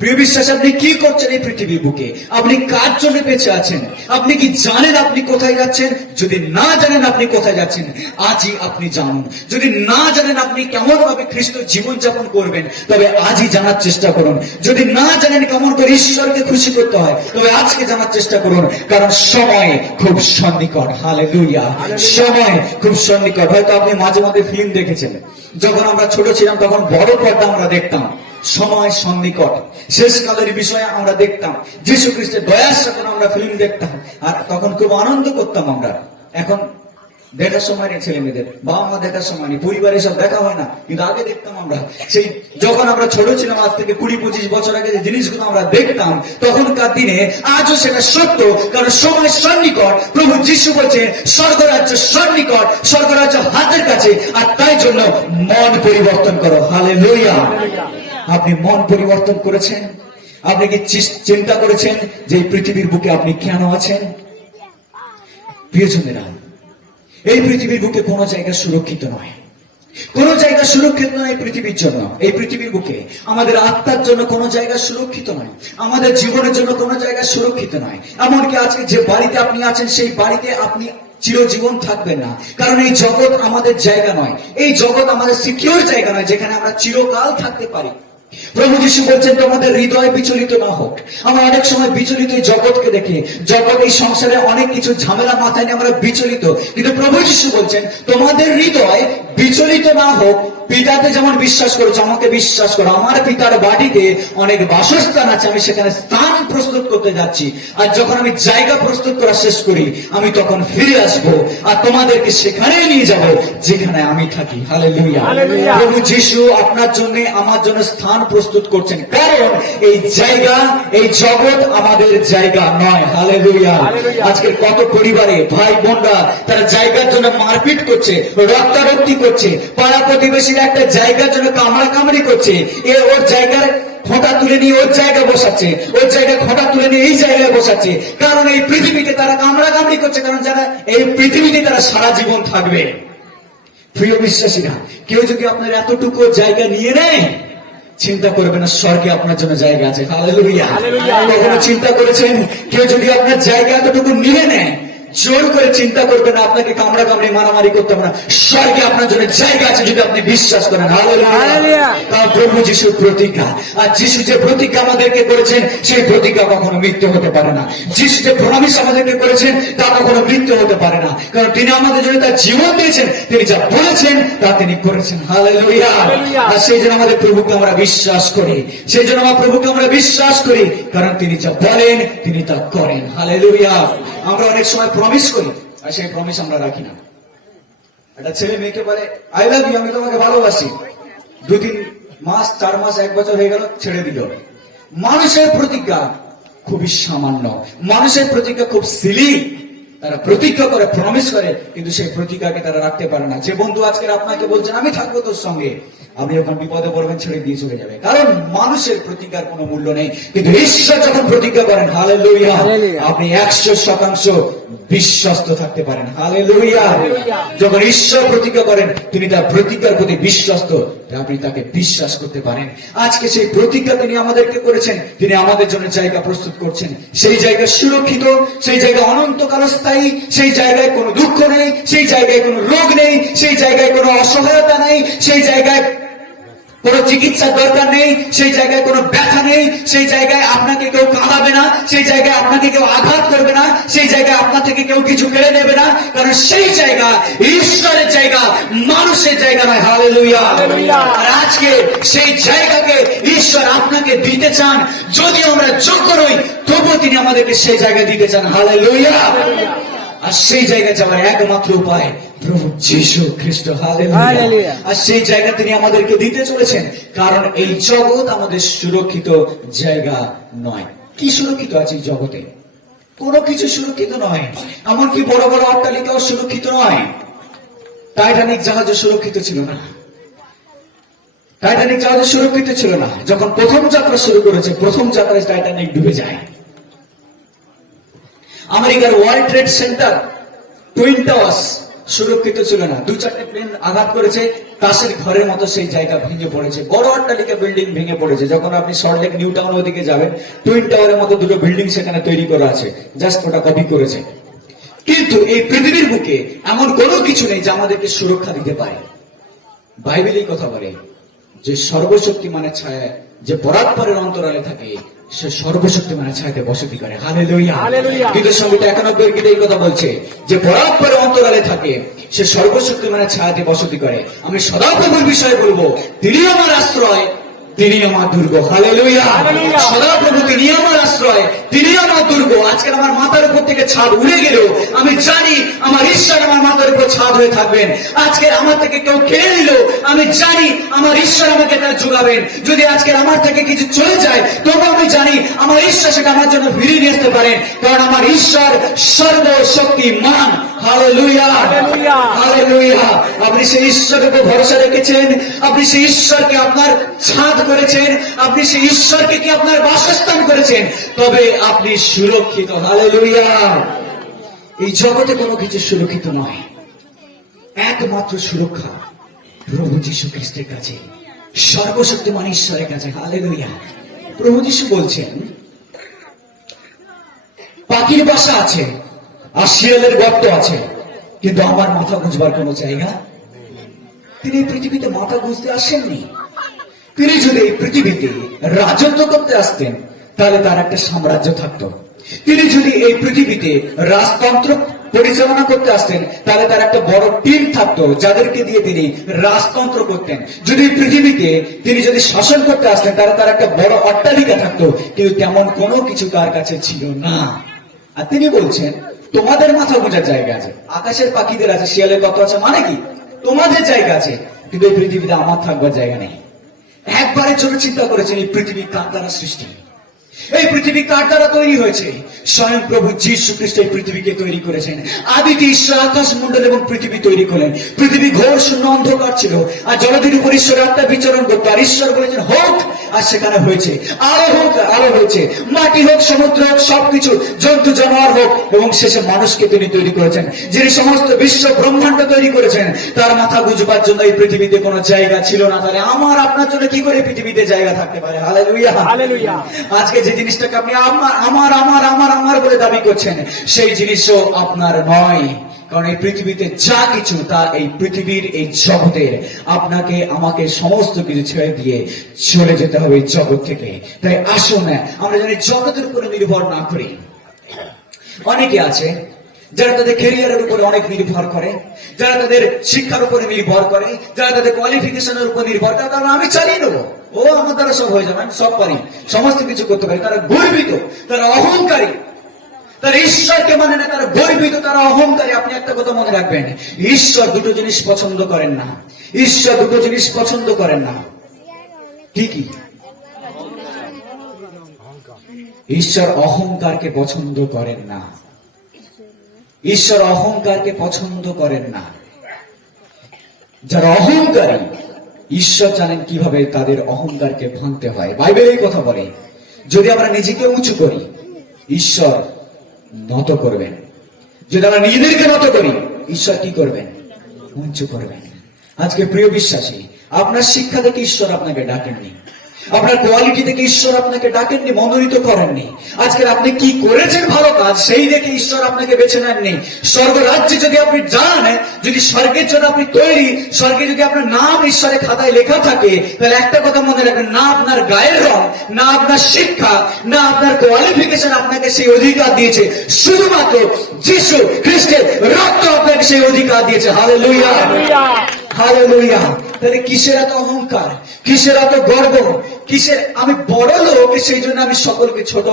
প্রিয় বিশ্বাসী, আপনি কি করছেন এই পৃথিবীর বুকে? আপনি কার জন্য বেঁচে আছেন? আপনি কি জানেন আপনি কোথায় যাচ্ছেন? যদি না জানেন আপনি কোথায় যাচ্ছেন, আজই আপনি জানুন। যদি না জানেন আপনি কেমন ভাবে খ্রিস্ট জীবনযাপন করবেন, তবে আজই জানার চেষ্টা করুন। যদি না জানেন কেমন করে ঈশ্বরকে খুশি করতে হয়, তবে আজকে জানার চেষ্টা করুন, কারণ সময় খুব সন্নিকট। হালেলুয়া। সময় খুব সন্নিকট। হয়তো আপনি মাঝে মাঝে ফিল্ম দেখেছেন, যখন আমরা ছোট ছিলাম তখন বড় পর্দা আমরা দেখতাম। সময় সন্নিকট, শেষকালের বিষয়ে আমরা দেখতাম, যীশু খ্রিস্টের দয়ার সাথে আমরা ফিল্ম দেখতাম, আর তখন খুব আনন্দ করতাম আমরা। এখন দেখার সময় নেই ছেলে মেয়েদের, বাবা মা দেখার সময় নেই, পরিবারে সব দেখা হয় না, কিন্তু আগে দেখতাম আমরা। সেই যখন আমরা ছোট ছিলাম, আজ থেকে 20-25 বছর আগে যে জিনিসগুলো আমরা দেখতাম তখনকার দিনে, আজও সেটা সত্য, কারণ সময় সন্নিকট। প্রভু যীশু বলছে স্বর্গরাজ্য সন্নিকট, স্বর্গরাজ্য হাতের কাছে, আর তাই জন্য মন পরিবর্তন করো। হালেলুয়া। আপনি মন পরিবর্তন করেছেন? আপনি কি চিন্তা করেছেন যে এই পৃথিবীর বুকে আপনি কেন আছেন? প্রিয়জনেরা, এই পৃথিবীর বুকে কোনো জায়গা সুরক্ষিত নয়। কোনো জায়গা সুরক্ষিত নয় পৃথিবীর জন্য। এই পৃথিবীর বুকে আমাদের আত্মার জন্য কোনো জায়গা সুরক্ষিত নয়, আমাদের জীবনের জন্য কোনো জায়গা সুরক্ষিত নয়। এমনকি আজকে যে বাড়িতে আপনি আছেন সেই বাড়িতে আপনি চিরজীবন থাকবেন না, কারণ এই জগৎ আমাদের জায়গা নয়। এই জগৎ আমাদের সিকিউর জায়গা নয় যেখানে আমরা চিরকাল থাকতে পারি। প্রভু যীশু বলছেন তোমাদের হৃদয় বিচলিত না হোক। আমরা অনেক সময় বিচলিত এই জগৎকে দেখে, জগৎ এই সংসারে অনেক কিছু ঝামেলা মাথায় নিয়ে আমরা বিচলিত, কিন্তু প্রভু যীশু বলছেন তোমাদের হৃদয় বিচলিত না হোক। পিতাতে যেমন বিশ্বাস করেছো আমাকে বিশ্বাস করো। আমার পিতার বাড়িতে অনেক বাসস্থান আছে, আমি সেখানে স্থান প্রস্তুত করতে যাচ্ছি, আর যখন আমি জায়গা প্রস্তুত করা শেষ করি আমি তখন ফিরে আসবো আর তোমাদেরকে সেখানে নিয়ে যাব যেখানে আমি থাকি। হালেলুয়া। প্রভু যীশু আপনার জন্য আমার জন্য স্থান প্রস্তুত করছেন, কারণ এই জায়গা, এই জগৎ আমাদের জায়গা নয়। হালেলুয়া। আজকের কত পরিবারে ভাই বোনরা তারা জায়গার জন্য মারপিট করছে, রক্তারক্তি করছে, পাড়া প্রতিবেশীরা একটা জায়গার জন্য কামড়াকামড়ি করছে। এ ওর জায়গার খোঁটা তুলে নিয়ে ওর জায়গায় বসাচ্ছে, ওর জায়গায় খোঁটা তুলে নিয়ে এই জায়গায় বসাচ্ছে, কারণ এই পৃথিবীতে তারা কামড়াকামড়ি করছে, কারণ যারা এই পৃথিবীতে তারা সারা জীবন থাকবে। প্রিয় বিশ্বাসীরা, কেউ যদি আপনার এতটুকু জায়গা নিয়ে নেয়, চিন্তা করবেন না, স্বর্গে আপনার জন্য জায়গা আছে। হালেলুয়া। কখনো চিন্তা করেছেন কেউ যদি আপনার জায়গা এতটুকু নিয়ে নেয়, জোর করে চিন্তা করবেন না, আপনাকে কামড়া কামড়ি মারামারি করতে হবে না, স্বর্গে আপনার জন্য জায়গা আছে যদি আপনি বিশ্বাস করেন। হালেলুয়া। কারণ প্রভু যিশুর প্রতিজ্ঞা, আর যিশু যে প্রতিজ্ঞা আমাদেরকে করেছেন সেই প্রতিজ্ঞা কখনো মিথ্যে হতে পারে না। যিশু যে প্রমিস আমাদেরকে করেছেন তা কখনো মিথ্যে হতে পারে না, কারণ তিনি আমাদের জন্য তার জীবন দিয়েছেন, তিনি যা বলেছেন তা তিনি করেছেন। হালেলুয়া। আর সেই জন্য আমাদের প্রভুকে আমরা বিশ্বাস করি, সেই জন্য আমার প্রভুকে আমরা বিশ্বাস করি, কারণ তিনি যা বলেন তিনি তা করেন। হালেলুয়া। আমরা অনেক সময় প্রমিস করি আর সেই প্রমিস আমরা রাখি না। একটা ছেলে মেয়েকে বলে আই লাভ ইউ, আমি তোমাকে ভালোবাসি, 2-3 মাস 4 মাস 1 বছর হয়ে গেল, ছেড়ে দিল। মানুষের প্রতিজ্ঞা খুবই সামান্য, মানুষের প্রতিজ্ঞা খুব সিলি। তারা প্রতিজ্ঞা করে, প্রমিস করে, কিন্তু সেই প্রতিজ্ঞাকে তারা রাখতে পারে না। যে বন্ধু আজকে আপনাকে বলছেন আমি থাকবো তোর সঙ্গে, আপনি যখন বিপদে পড়বেন ছেড়ে দিয়ে চলে যাবে, কারণ মানুষের প্রতিজ্ঞার কোনো মূল্য নেই। কিন্তু ঈশ্বর যখন প্রতিজ্ঞা করেন, হালেলুয়া, আপনি 100% বিশ্বস্ত থাকতে পারেন। হালেলুয়া। যখন ঈশ্বর প্রতিজ্ঞা করেন তিনি তার প্রতিজ্ঞার প্রতি বিশ্বস্ত, আপনি তাকে বিশ্বাস করতে পারেন। আজকে সেই প্রতিজ্ঞা তিনি আমাদেরকে করেছেন, তিনি আমাদের জন্য জায়গা প্রস্তুত করছেন। সেই জায়গা সুরক্ষিত, সেই জায়গা অনন্তকাল স্থায়ী, সেই জায়গায় কোনো দুঃখ নেই, সেই জায়গায় কোনো রোগ নেই, সেই জায়গায় কোনো অসহায়তা নেই, সেই জায়গায় কোন চিকিৎসার দরকার নেই, সেই জায়গায় কোনো ব্যথা নেই, সেই জায়গায় আপনাকে কেউ কাঁদাবে না, সেই জায়গায় আপনাকে কেউ আঘাত করবে না, সেই জায়গায় আপনার থেকে কেউ কিছু কেড়ে নেবে না, কারণ সেই জায়গা ঈশ্বরের জায়গা, মানুষের জায়গা নয়। হালেলুয়া। আর আজকে সেই জায়গাকে ঈশ্বর আপনাকে দিতে চান, যদিও আমরা যোগ্য নই তবুও তিনি আমাদেরকে সেই জায়গা দিতে চান। হালেলুয়া। আর সেই জায়গা যাওয়ার একমাত্র উপায় প্রভু যীশু খ্রিস্ট। হালেলুয়া। আর সেই জায়গা তিনি আমাদেরকে দিতে চলেছেন, কারণ এই জগৎ আমাদের সুরক্ষিত জায়গা নয়। কি সুরক্ষিত আছে এই জগতে? কোনো কিছু সুরক্ষিত নয়, এমনকি বড় বড় অট্টালিকাও সুরক্ষিত নয়। টাইটানিক জাহাজও সুরক্ষিত ছিল না, টাইটানিক জাহাজও সুরক্ষিত ছিল না। যখন প্রথম যাত্রা শুরু করেছে, প্রথম যাত্রায় টাইটানিক ডুবে যায়। আমেরিকার world trade centre, twin towers সুরক্ষিত ছিল না। 2-4টে প্লেন আঘাত করেছে, তাসের ঘরের মতো সেই জায়গা ভেঙে পড়েছে। বড় অট্টালিকা বিল্ডিং ভেঙে পড়েছে। যখন আপনি সল্টলেক নিউ টাউন ওদিকে যাবেন, টুইন টাওয়ারের মতো 2টো বিল্ডিং সেখানে তৈরি করা আছে, জাস্ট ওটা কপি করেছে। কিন্তু এই পৃথিবীর বুকে এমন কোনো কিছু নেই যা আমাদেরকে সুরক্ষা দিতে পারে। বাইবেল এই কথা বলে যে সর্বশক্তিমানের ছায়ায় যে পরাৎপরের অন্তরালে থাকে, সে সর্বশক্তিমানের ছায়াতে বসতি করে। হালেলুয়া। গীতের সংগীত 91 গীতে এই কথা বলছে যে পরাৎপরের অন্তরালে থাকে, সে সর্বশক্তিমানের ছায়াতে বসতি করে। আমি সদাপ্রভুর বিষয়ে বলবো, তিনি আমার আশ্রয়, তিনি আমার দুর্গ। হালেলুয়া। সদাপ্রভু তিনি আমার আশ্রয়, তিনি আমার দুর্গ। আজকে আমার মাথার উপর থেকে ছাদ উড়ে গেলেও আমি জানি আমার ঈশ্বর আমার মাথার উপর ছাদ হয়ে থাকবেন। আজকে আমার থেকে কেউ কেড়ে নিল, আমি জানি আমার ঈশ্বর আমাকে তা যোগাবেন। যদি আজকে আমার থেকে কিছু চলে যায়, তবু আমি জানি আমার ঈশ্বর সেটা আমার জন্য ফিরিয়ে নিয়ে আসতে পারেন, কারণ আমার ঈশ্বর সর্বশক্তিমান। হালেলুয়া। হালেলুয়া। আপনি সেই ঈশ্বরের উপর ভরসা রেখেছেন, আপনি সেই ঈশ্বরকে আপনার ছাদ করেছেন, আপনি সেই ঈশ্বরকে কি আপনার বাসস্থান করেছেন, তবে আপনি সুরক্ষিত। হালেলুয়া। এই জগতে কোনো কিছু সুরক্ষিত নয়, একমাত্র সুরক্ষা প্রভু যীশু খ্রিস্টের কাছে, সর্বশক্তিমান ঈশ্বরের কাছে। হালেলুয়া। প্রভু যীশু বলছেন পাখির বাসা আছে আর শিয়ালের গর্ত আছে, কিন্তু আমার মাথা গুঁজবার কোনো জায়গা। তিনি এই পৃথিবীতে মাথা গুঁজতে আসেননি। তিনি যদি এই পৃথিবীতে রাজত্ব করতে আসতেন তাহলে তার একটা সাম্রাজ্য থাকতো। তিনি যদি এই পৃথিবীতে রাজতন্ত্র পরিচালনা করতে আসতেন তাহলে তার একটা বড় টিম থাকতো, যাদেরকে দিয়ে তিনি রাজতন্ত্র করতেন। যদি পৃথিবীতে তিনি যদি শাসন করতে আসতেন তাহলে তার একটা বড় অট্টালিকা থাকতো, কিন্তু তেমন কোনো কিছু তার কাছে ছিল না। আর তিনি বলছেন তোমাদের মাথা গোঁজার জায়গা আছে, আকাশের পাখিদের আছে, শিয়ালের কত আছে, মানে কি তোমাদের জায়গা আছে, কিন্তু এই পৃথিবীতে আমার থাকবার জায়গা নেই। একবারের জন্য চিন্তা করেছেন এই পৃথিবী কার দ্বারা সৃষ্টি, এই পৃথিবী কার দ্বারা তৈরি হয়েছে? স্বয়ং প্রভু যীশু খ্রিস্ট এই পৃথিবীকে তৈরি করেছেন। আদিতে ঈশ্বর আকাশ মণ্ডল এবং পৃথিবী তৈরি করলেন। পৃথিবী ঘোর শূন্য অন্ধকার ছিল, আর জলধির উপর ঈশ্বরের আত্মা বিচরণ করতো, আর ঈশ্বর বলেছেন হোক, আর সেখানে হয়েছে। আলো হোক, আলো হয়েছে। মাটি হোক, সমুদ্র হোক, সবকিছু, জন্তু জানোয়ার হোক, এবং শেষে মানুষকে তিনি তৈরি করেছেন। যিনি সমস্ত বিশ্ব ব্রহ্মাণ্ড তৈরি করেছেন, তার মাথা গুঁজবার জন্য এই পৃথিবীতে কোনো জায়গা ছিল না। তাহলে আমার আপনার জন্য কি করে পৃথিবীতে জায়গা থাকতে পারে? Hallelujah, hallelujah. আজকে যে জিনিসটাকে আপনি আমার আমার আমার আমার আমার বলে দাবি করছেন, সেই জিনিসও আপনার নয়। কারণ এই পৃথিবীতে যা কিছু, তা এই পৃথিবীর এই জগতের, আপনাকে আমাকে সমস্ত কিছু ছেড়ে দিয়ে চলে যেতে হবে এই জগৎ থেকে। তাই আসুন আমরা যেন এই জগতের উপরে নির্ভর না করি। অনেকে আছে যারা তাদের ক্যারিয়ারের উপরে অনেক নির্ভর করে, যারা তাদের শিক্ষার উপরে নির্ভর করে, যারা তাদের কোয়ালিফিকেশনের উপর নির্ভর করে, তারা আমি চালিয়ে নেবো, ও আমার দ্বারা সব হয়ে যাবে, আমি সব পারি, সমস্ত কিছু করতে পারি। তারা গর্বিত, তারা অহংকারী, তারা ঈশ্বরকে মানে না, তারা গর্বিত, তারা অহংকারী। আপনি একটা কথা মনে রাখবেন, ঈশ্বর দুটো জিনিস পছন্দ করেন না। ঈশ্বর দুটো জিনিস পছন্দ করেন না। কি কি? ঈশ্বর অহংকারকে পছন্দ করেন না। ঈশ্বর অহংকারকে পছন্দ করেন না। যারা অহংকারী, ঈশ্বর জানেন কিভাবে তাদের অহংকারকে ভাঙতে হয়। বাইবেল এই কথা বলে, যদি আমরা নিজেকে উঁচু করি, ঈশ্বর নত করবেন। যদি আমরা নিজেদেরকে নত করি, ঈশ্বর কি করবেন? উঁচু করবেন। আজকে প্রিয় বিশ্বাসী, আপনার শিক্ষা থেকে ঈশ্বর আপনাকে ডাকেননি, আপনার কোয়ালিটি থেকে ঈশ্বর আপনাকে ডাকেননি, মনোনীত করেননি। আজকে আপনি কি করেছেন ভালো কাজ, সেই দেখে ঈশ্বর আপনাকে বেছে নেননি। স্বর্গ রাজ্যে যদি আপনি যান, যদি স্বর্গের জন্য আপনি তৈরি, স্বর্গে যদি আপনার নাম ঈশ্বরের খাতায় লেখা থাকে, তাহলে একটা কথা মনে রাখবেন, না আপনার গায়ের রং, না আপনার শিক্ষা, না আপনার কোয়ালিফিকেশন আপনাকে সেই অধিকার দিয়েছে, শুধুমাত্র যীশু খ্রিস্টের রক্ত আপনাকে সেই অধিকার দিয়েছে। Hallelujah, hallelujah. তাহলে কিসের এত অহংকার, কিসের এত গর্ব, কিসের আমি বড় লোক সেই জন্য আমি সকলকে ছোট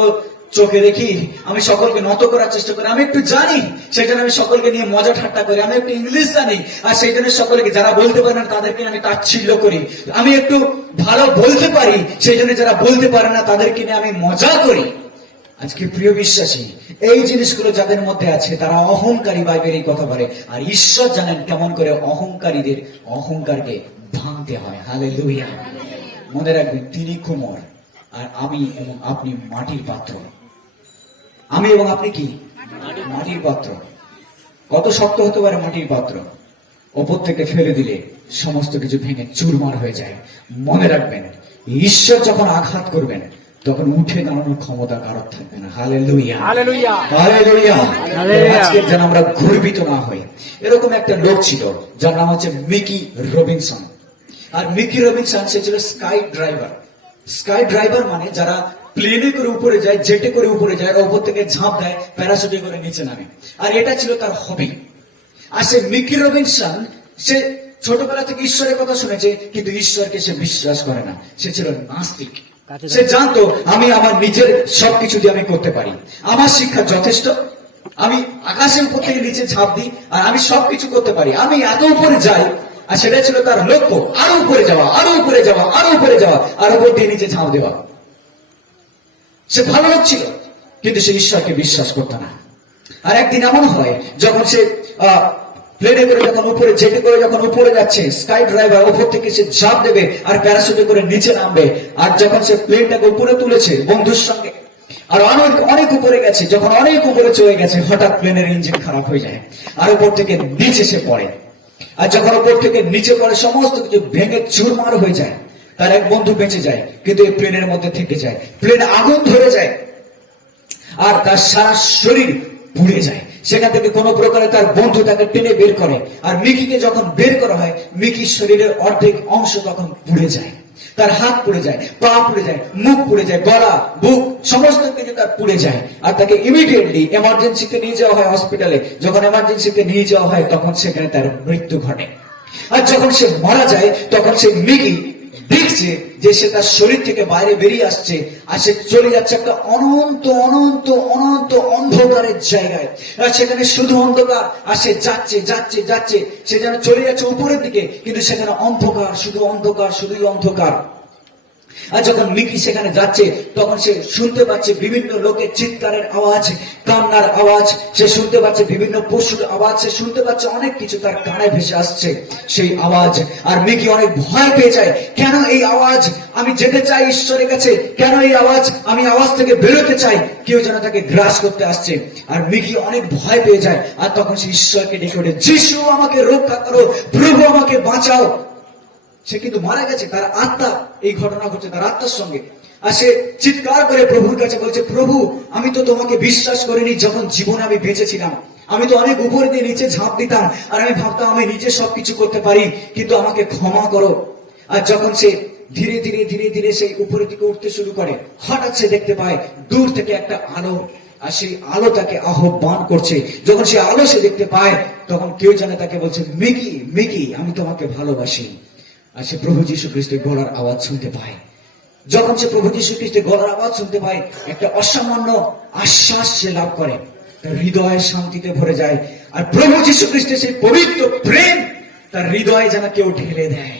চোখে দেখি, আমি সকলকে নত করার চেষ্টা করি, আমি একটু জানি সেই জন্য আমি সকলকে নিয়ে মজা ঠাট্টা করি, আমি একটু ইংলিশ জানি আর সেই জন্য সকলকে, যারা বলতে পারে না তাদেরকে আমি তাচ্ছিল্য করি, আমি একটু ভালো বলতে পারি সেই জন্য যারা বলতে পারে না তাদেরকে নিয়ে আমি মজা করি। আজকে প্রিয় বিশ্বাসী, এই জিনিসগুলো যাদের মধ্যে আছে তারা অহংকারী, বাইবেল এই কথা বলে। আর ঈশ্বর জানেন কেমন করে অহংকারীদের অহংকারকে ভাঙতে হয়। হালেলুয়া। মনে রাখবেন, তিনি কুমোর আর আমি এবং আপনি মাটির পাত্র। আমি এবং আপনি কি? মাটির পাত্র। কত শক্ত হতে পারে মাটির পাত্র? ওপর থেকে ফেলে দিলে সমস্ত কিছু ভেঙে চুরমার হয়ে যায়। মনে রাখবেন, ঈশ্বর যখন আঘাত করবেন তখন উঠে দাঁড়ানোর ক্ষমতা কারোর থাকবে না। Hallelujah, hallelujah, hallelujah. হালেলুয়া। আজকে যেন আমরা গর্বিত না হই। এরকম একটা লোক ছিল যার নাম হচ্ছে মিকি রবিনসন। আর মিকি রবিনসন সে ছিল স্কাই ড্রাইভার। স্কাই ড্রাইভার মানে যারা প্লেনে করে উপরে যায়, জেটে করে উপরে যায়, আর উপর থেকে ঝাঁপ দেয়, প্যারাশুটে করে নিচে নামে। আর এটা ছিল তার হবি। আর সে মিকি রবিনসন, সে ছোটবেলা থেকে ঈশ্বরের কথা শুনেছে, কিন্তু ঈশ্বরকে সে বিশ্বাস করে না। সে ছিল নাস্তিক। সে জানতো আমি আমার নিজের সবকিছু দিয়ে আমি করতে পারি, আমার শিক্ষা যথেষ্ট, আমি আকাশের উপর থেকে নিচে ঝাঁপ দিই, আর আমি সবকিছু করতে পারি, আমি এত উপরে যাই। আর সেটা ছিল তার লক্ষ্য, আরো উপরে যাওয়া, আরো উপরে যাওয়া, আরো উপরে যাওয়া, আর উপর দিয়ে নিচে ঝাঁপ দেওয়া। সে ভালো লোক ছিল, কিন্তু সে ঈশ্বরকে বিশ্বাস করতো না। আর একদিন এমন হয়, যখন সে প্লেনে করে যখন উপরে, জেটে করে যখন উপরে যাচ্ছে, স্কাই ড্রাইভার উপর থেকে সে ঝাঁপ দেবে আর প্যারাশুটে করে নিচে নামবে। আর যখন সে প্লেনটাকে উপরে তুলেছে বন্ধুর সঙ্গে, আর অনেক অনেক উপরে গেছে, যখন অনেক উপরে চলে গেছে, হঠাৎ প্লেনের ইঞ্জিন খারাপ হয়ে যায় আর উপর থেকে নিচে সে পড়ে। আর যখন উপর থেকে নিচে পড়ে সমস্ত কিছু ভেঙে চুরমার হয়ে যায়। তার এক বন্ধু বেঁচে যায়, কিন্তু এই প্লেনের মধ্যে থেকে যায়। প্লেন আগুন ধরে যায় আর তার সারা শরীর পুড়ে যায়। সেখান থেকে কোন প্রকারে তার বন্ধু তাকে টেনে বের করে। আর মিকিকে যখন বের করা হয়, মিকির শরীরের অর্ধেক অংশ তখন পুড়ে যায়। তার হাত পুড়ে যায়, পা পুড়ে যায়, মুখ পুড়ে যায়, গলা, বুক সমস্ত কিছু তার পুড়ে যায়। আর তাকে ইমিডিয়েটলি এমার্জেন্সিতে নিয়ে যাওয়া হয় হসপিটালে। যখন এমার্জেন্সিতে নিয়ে যাওয়া হয়, তখন সেখানে তার মৃত্যু ঘটে। আর যখন সে মারা যায়, তখন সে মিকি দেখছে যে সে তার শরীর থেকে বাইরে বেরিয়ে আসছে, আর সে চলে যাচ্ছে একটা অনন্ত অনন্ত অনন্ত অন্ধকারের জায়গায়। আর সেখানে শুধু অন্ধকার, আর সে যাচ্ছে যাচ্ছে যাচ্ছে, সে যেন চলে যাচ্ছে উপরের দিকে, কিন্তু সেখানে অন্ধকার, শুধু অন্ধকার, শুধুই অন্ধকার। আর যখন মিকি সেখানে যাচ্ছে তখন সে শুনতে পাচ্ছে বিভিন্ন লোকের চিৎকারের আওয়াজ, কান্নার আওয়াজ, সে শুনতে পাচ্ছে বিভিন্ন পশুর আওয়াজ, সে শুনতে পাচ্ছে অনেক কিছু তার কানে ভেসে আসছে সেই আওয়াজ। আর মিকি অনেক ভয় পেয়ে যায়, কেন এই আওয়াজ, আমি যেতে চাই ঈশ্বরের কাছে, কেন এই আওয়াজ, আমি আওয়াজ থেকে বেরোতে চাই, কেউ যেন তাকে গ্রাস করতে আসছে। আর মিকি অনেক ভয় পেয়ে যায়, আর তখন সে ঈশ্বরকে ডেকে ওঠে, যিশু আমাকে রক্ষা করো, প্রভু আমাকে বাঁচাও। সে কিন্তু মারা গেছে, তার আত্মা, এই ঘটনা ঘটছে তার আত্মার সঙ্গে। আর সে চিৎকার করে প্রভুর কাছে বলছে, প্রভু আমি তো তোমাকে বিশ্বাস করিনি যখন জীবনে আমি বেঁচেছিলাম, আমি তো অনেক উপর দিয়ে নিচে ঝাঁপ দিতাম, আর আমি ভাবতাম আমি নিজে সবকিছু করতে পারি, কিন্তু আমাকে ক্ষমা করো। আর যখন সে ধীরে ধীরে ধীরে ধীরে সেই উপরের দিকে উঠতে শুরু করে, হঠাৎ সে দেখতে পায় দূর থেকে একটা আলো, আর সেই আলো তাকে আহ্বান করছে। যখন সে আলো সে দেখতে পায়, তখন কেউ যেন তাকে বলছে, মিকি মিকি আমি তোমাকে ভালোবাসি। আর সে প্রভু যীশু খ্রিস্টের গলার আওয়াজ শুনতে পায়। যখন সে প্রভু যীশু খ্রিস্টের গলার আওয়াজ শুনতে পায়, একটা অসামান্য আশ্বাস সে লাভ করে, তার হৃদয় শান্তিতে ভরে যায়। আর প্রভু যীশু খ্রিস্টের সেই পবিত্র প্রেম তার হৃদয়ে যেন কেউ ঢেলে দেয়,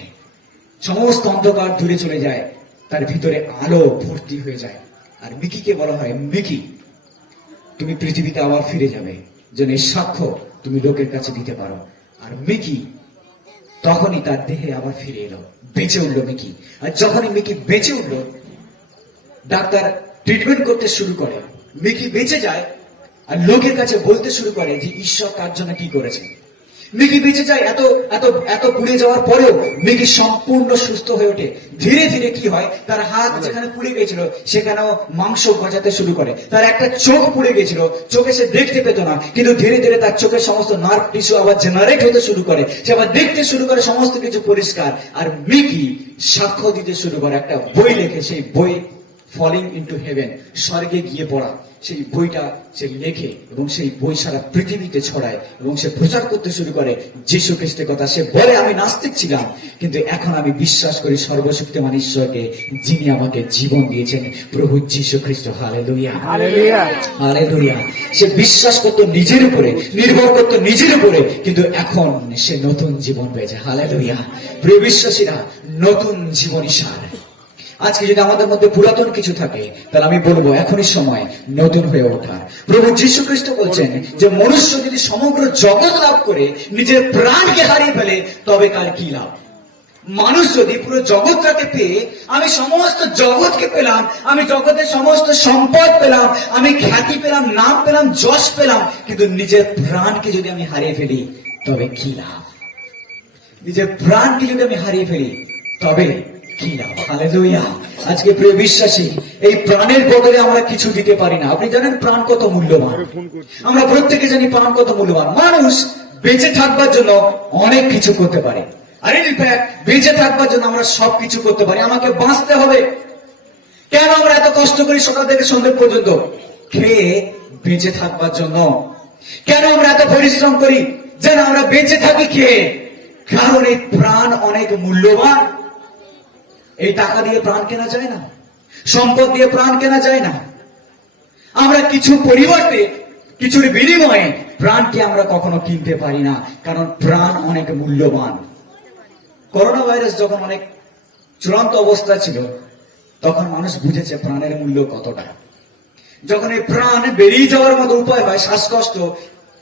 সমস্ত অন্ধকার দূরে চলে যায়, তার ভিতরে আলো ভর্তি হয়ে যায়। আর মিকিকে বলা হয়, মিকি তুমি পৃথিবীতে আবার ফিরে যাবে, যেন এই সাক্ষ্য তুমি লোকের কাছে দিতে পারো। আর মিকি তখনই তার দেহে আবার ফিরে এলো, বেঁচে উঠলো মিকি। আর যখনই মিকি বেঁচে উঠলো, ডাক্তার ট্রিটমেন্ট করতে শুরু করে, মিকি বেঁচে যায়। আর লোকের কাছে বলতে শুরু করে যে ঈশ্বর তার জন্য কি করেছে। মিকি বেঁচে যায়, এত এত এত পুড়ে যাওয়ার পরেও মিকি সম্পূর্ণ সুস্থ হয়ে ওঠে। ধীরে ধীরে কি হয়, তার হাত যেখানে পুড়ে গেছিল সেখানেও মাংস গজাতে শুরু করে। তার একটা চোখ পুড়ে গেছিল, চোখে সে দেখতে পেত না, কিন্তু ধীরে ধীরে তার চোখের সমস্ত নার্ভ টিস্যু আবার জেনারেট হতে শুরু করে, সে আবার দেখতে শুরু করে, সমস্ত কিছু পরিষ্কার। আর মিকি সাক্ষ্য দিতে শুরু করে, একটা বই লেখে, সেই বই ফলিং ইনটু হেভেন, স্বর্গে গিয়ে পড়া, সেই বইটা সে লেখে এবং সেই বই সারা পৃথিবীতে ছড়ায় এবং সে প্রচার করতে শুরু করে যীশু খ্রিস্টের কথা। সে বলে, আমি নাস্তিক ছিলাম, কিন্তু এখন আমি বিশ্বাস করি সর্বশক্তিমান ঈশ্বরকে, যিনি আমাকে জীবন দিয়েছেন, প্রভু যীশু খ্রিস্ট। Hallelujah, hallelujah, hallelujah. সে বিশ্বাস করতো নিজের উপরে, নির্ভর করতো নিজের উপরে, কিন্তু এখন সে নতুন জীবন পেয়েছে। হালেলুয়া। প্রিয় বিশ্বাসীরা, নতুন জীবনী সার। আজকে যদি আমাদের মধ্যে পুরাতন কিছু থাকে, তাহলে আমি বলবো এখনই সময় নতুন হয়ে ওঠা। প্রভু যীশু খ্রিস্ট বলছেন যে মনুষ্য যদি সমগ্র জগৎ লাভ করে নিজের প্রাণকে হারিয়ে ফেলে, তবে কার কি লাভ? মানুষ যদি পুরো জগৎটাকে পেয়ে, আমি সমস্ত জগৎকে পেলাম, আমি জগতের সমস্ত সম্পদ পেলাম, আমি খ্যাতি পেলাম, নাম পেলাম, যশ পেলাম, কিন্তু নিজের প্রাণকে যদি আমি হারিয়ে ফেলি, তবে কি লাভ? নিজের প্রাণকে যদি আমি হারিয়ে ফেলি, তবে কি লাভ? হালেলুয়া। আজকে প্রিয় বিশ্বাসী, এই প্রাণের বদলে আমরা কিছু দিতে পারি না। আপনি জানেন প্রাণ কত মূল্যবান? আমরা প্রত্যেকে জানি প্রাণ কত মূল্যবান। মানুষ বেঁচে থাকবার জন্য অনেক কিছু করতে পারে, আর ইনফ্যাক্ট বেঁচে থাকবার জন্য আমরা সবকিছু করতে পারি। আমাকে বাঁচতে হবে, কেন আমরা এত কষ্ট করি সকাল থেকে সন্ধ্যে পর্যন্ত? খেয়ে বেঁচে থাকবার জন্য। কেন আমরা এত পরিশ্রম করি? যেন আমরা বেঁচে থাকি খেয়ে। কারণ এই প্রাণ অনেক মূল্যবান। এই টাকা দিয়ে প্রাণ কেনা যায় না, সম্পদ দিয়ে প্রাণ কেনা যায় না। আমরা কিছু পরিবর্তে, কিছুর বিনিময়ে প্রাণকে আমরা কখনো কিনতে পারি না, কারণ প্রাণ অনেক মূল্যবান। করোনা ভাইরাস যখন অনেক চূড়ান্ত অবস্থা ছিল, তখন মানুষ বুঝেছে প্রাণের মূল্য কতটা। যখন এই প্রাণ বেরিয়ে যাওয়ার মতো উপায় হয়, শ্বাসকষ্ট,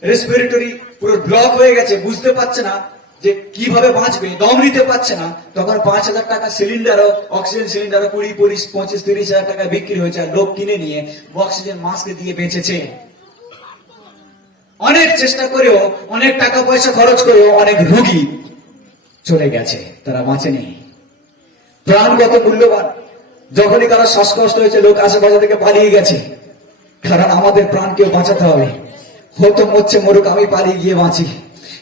রেসপিরেটরি পুরো ব্লক হয়ে গেছে, বুঝতে পারছে না যে কিভাবে বাঁচবে, দম নিতে পারছে না, তখন 5,000 টাকা সিলিন্ডারও, অক্সিজেন সিলিন্ডারও 20, 25, 30 হাজার টাকা বিক্রি হয়েছে। আর লোক কিনে নিয়ে অক্সিজেন মাস্ক দিয়ে বেঁচেছে। অনেক চেষ্টা করেও, অনেক টাকা পয়সা খরচ করেও অনেক রোগী চলে গেছে, তারা বাঁচেনি। প্রাণ কত মূল্যবান। যখনই কারো শ্বাসকষ্ট হয়েছে, লোক আশেপাশে থেকে পালিয়ে গেছে, কারণ আমাদের প্রাণকেও বাঁচাতে হবে। হয়তো মরছে মরুক, আমি পালিয়ে গিয়ে বাঁচি,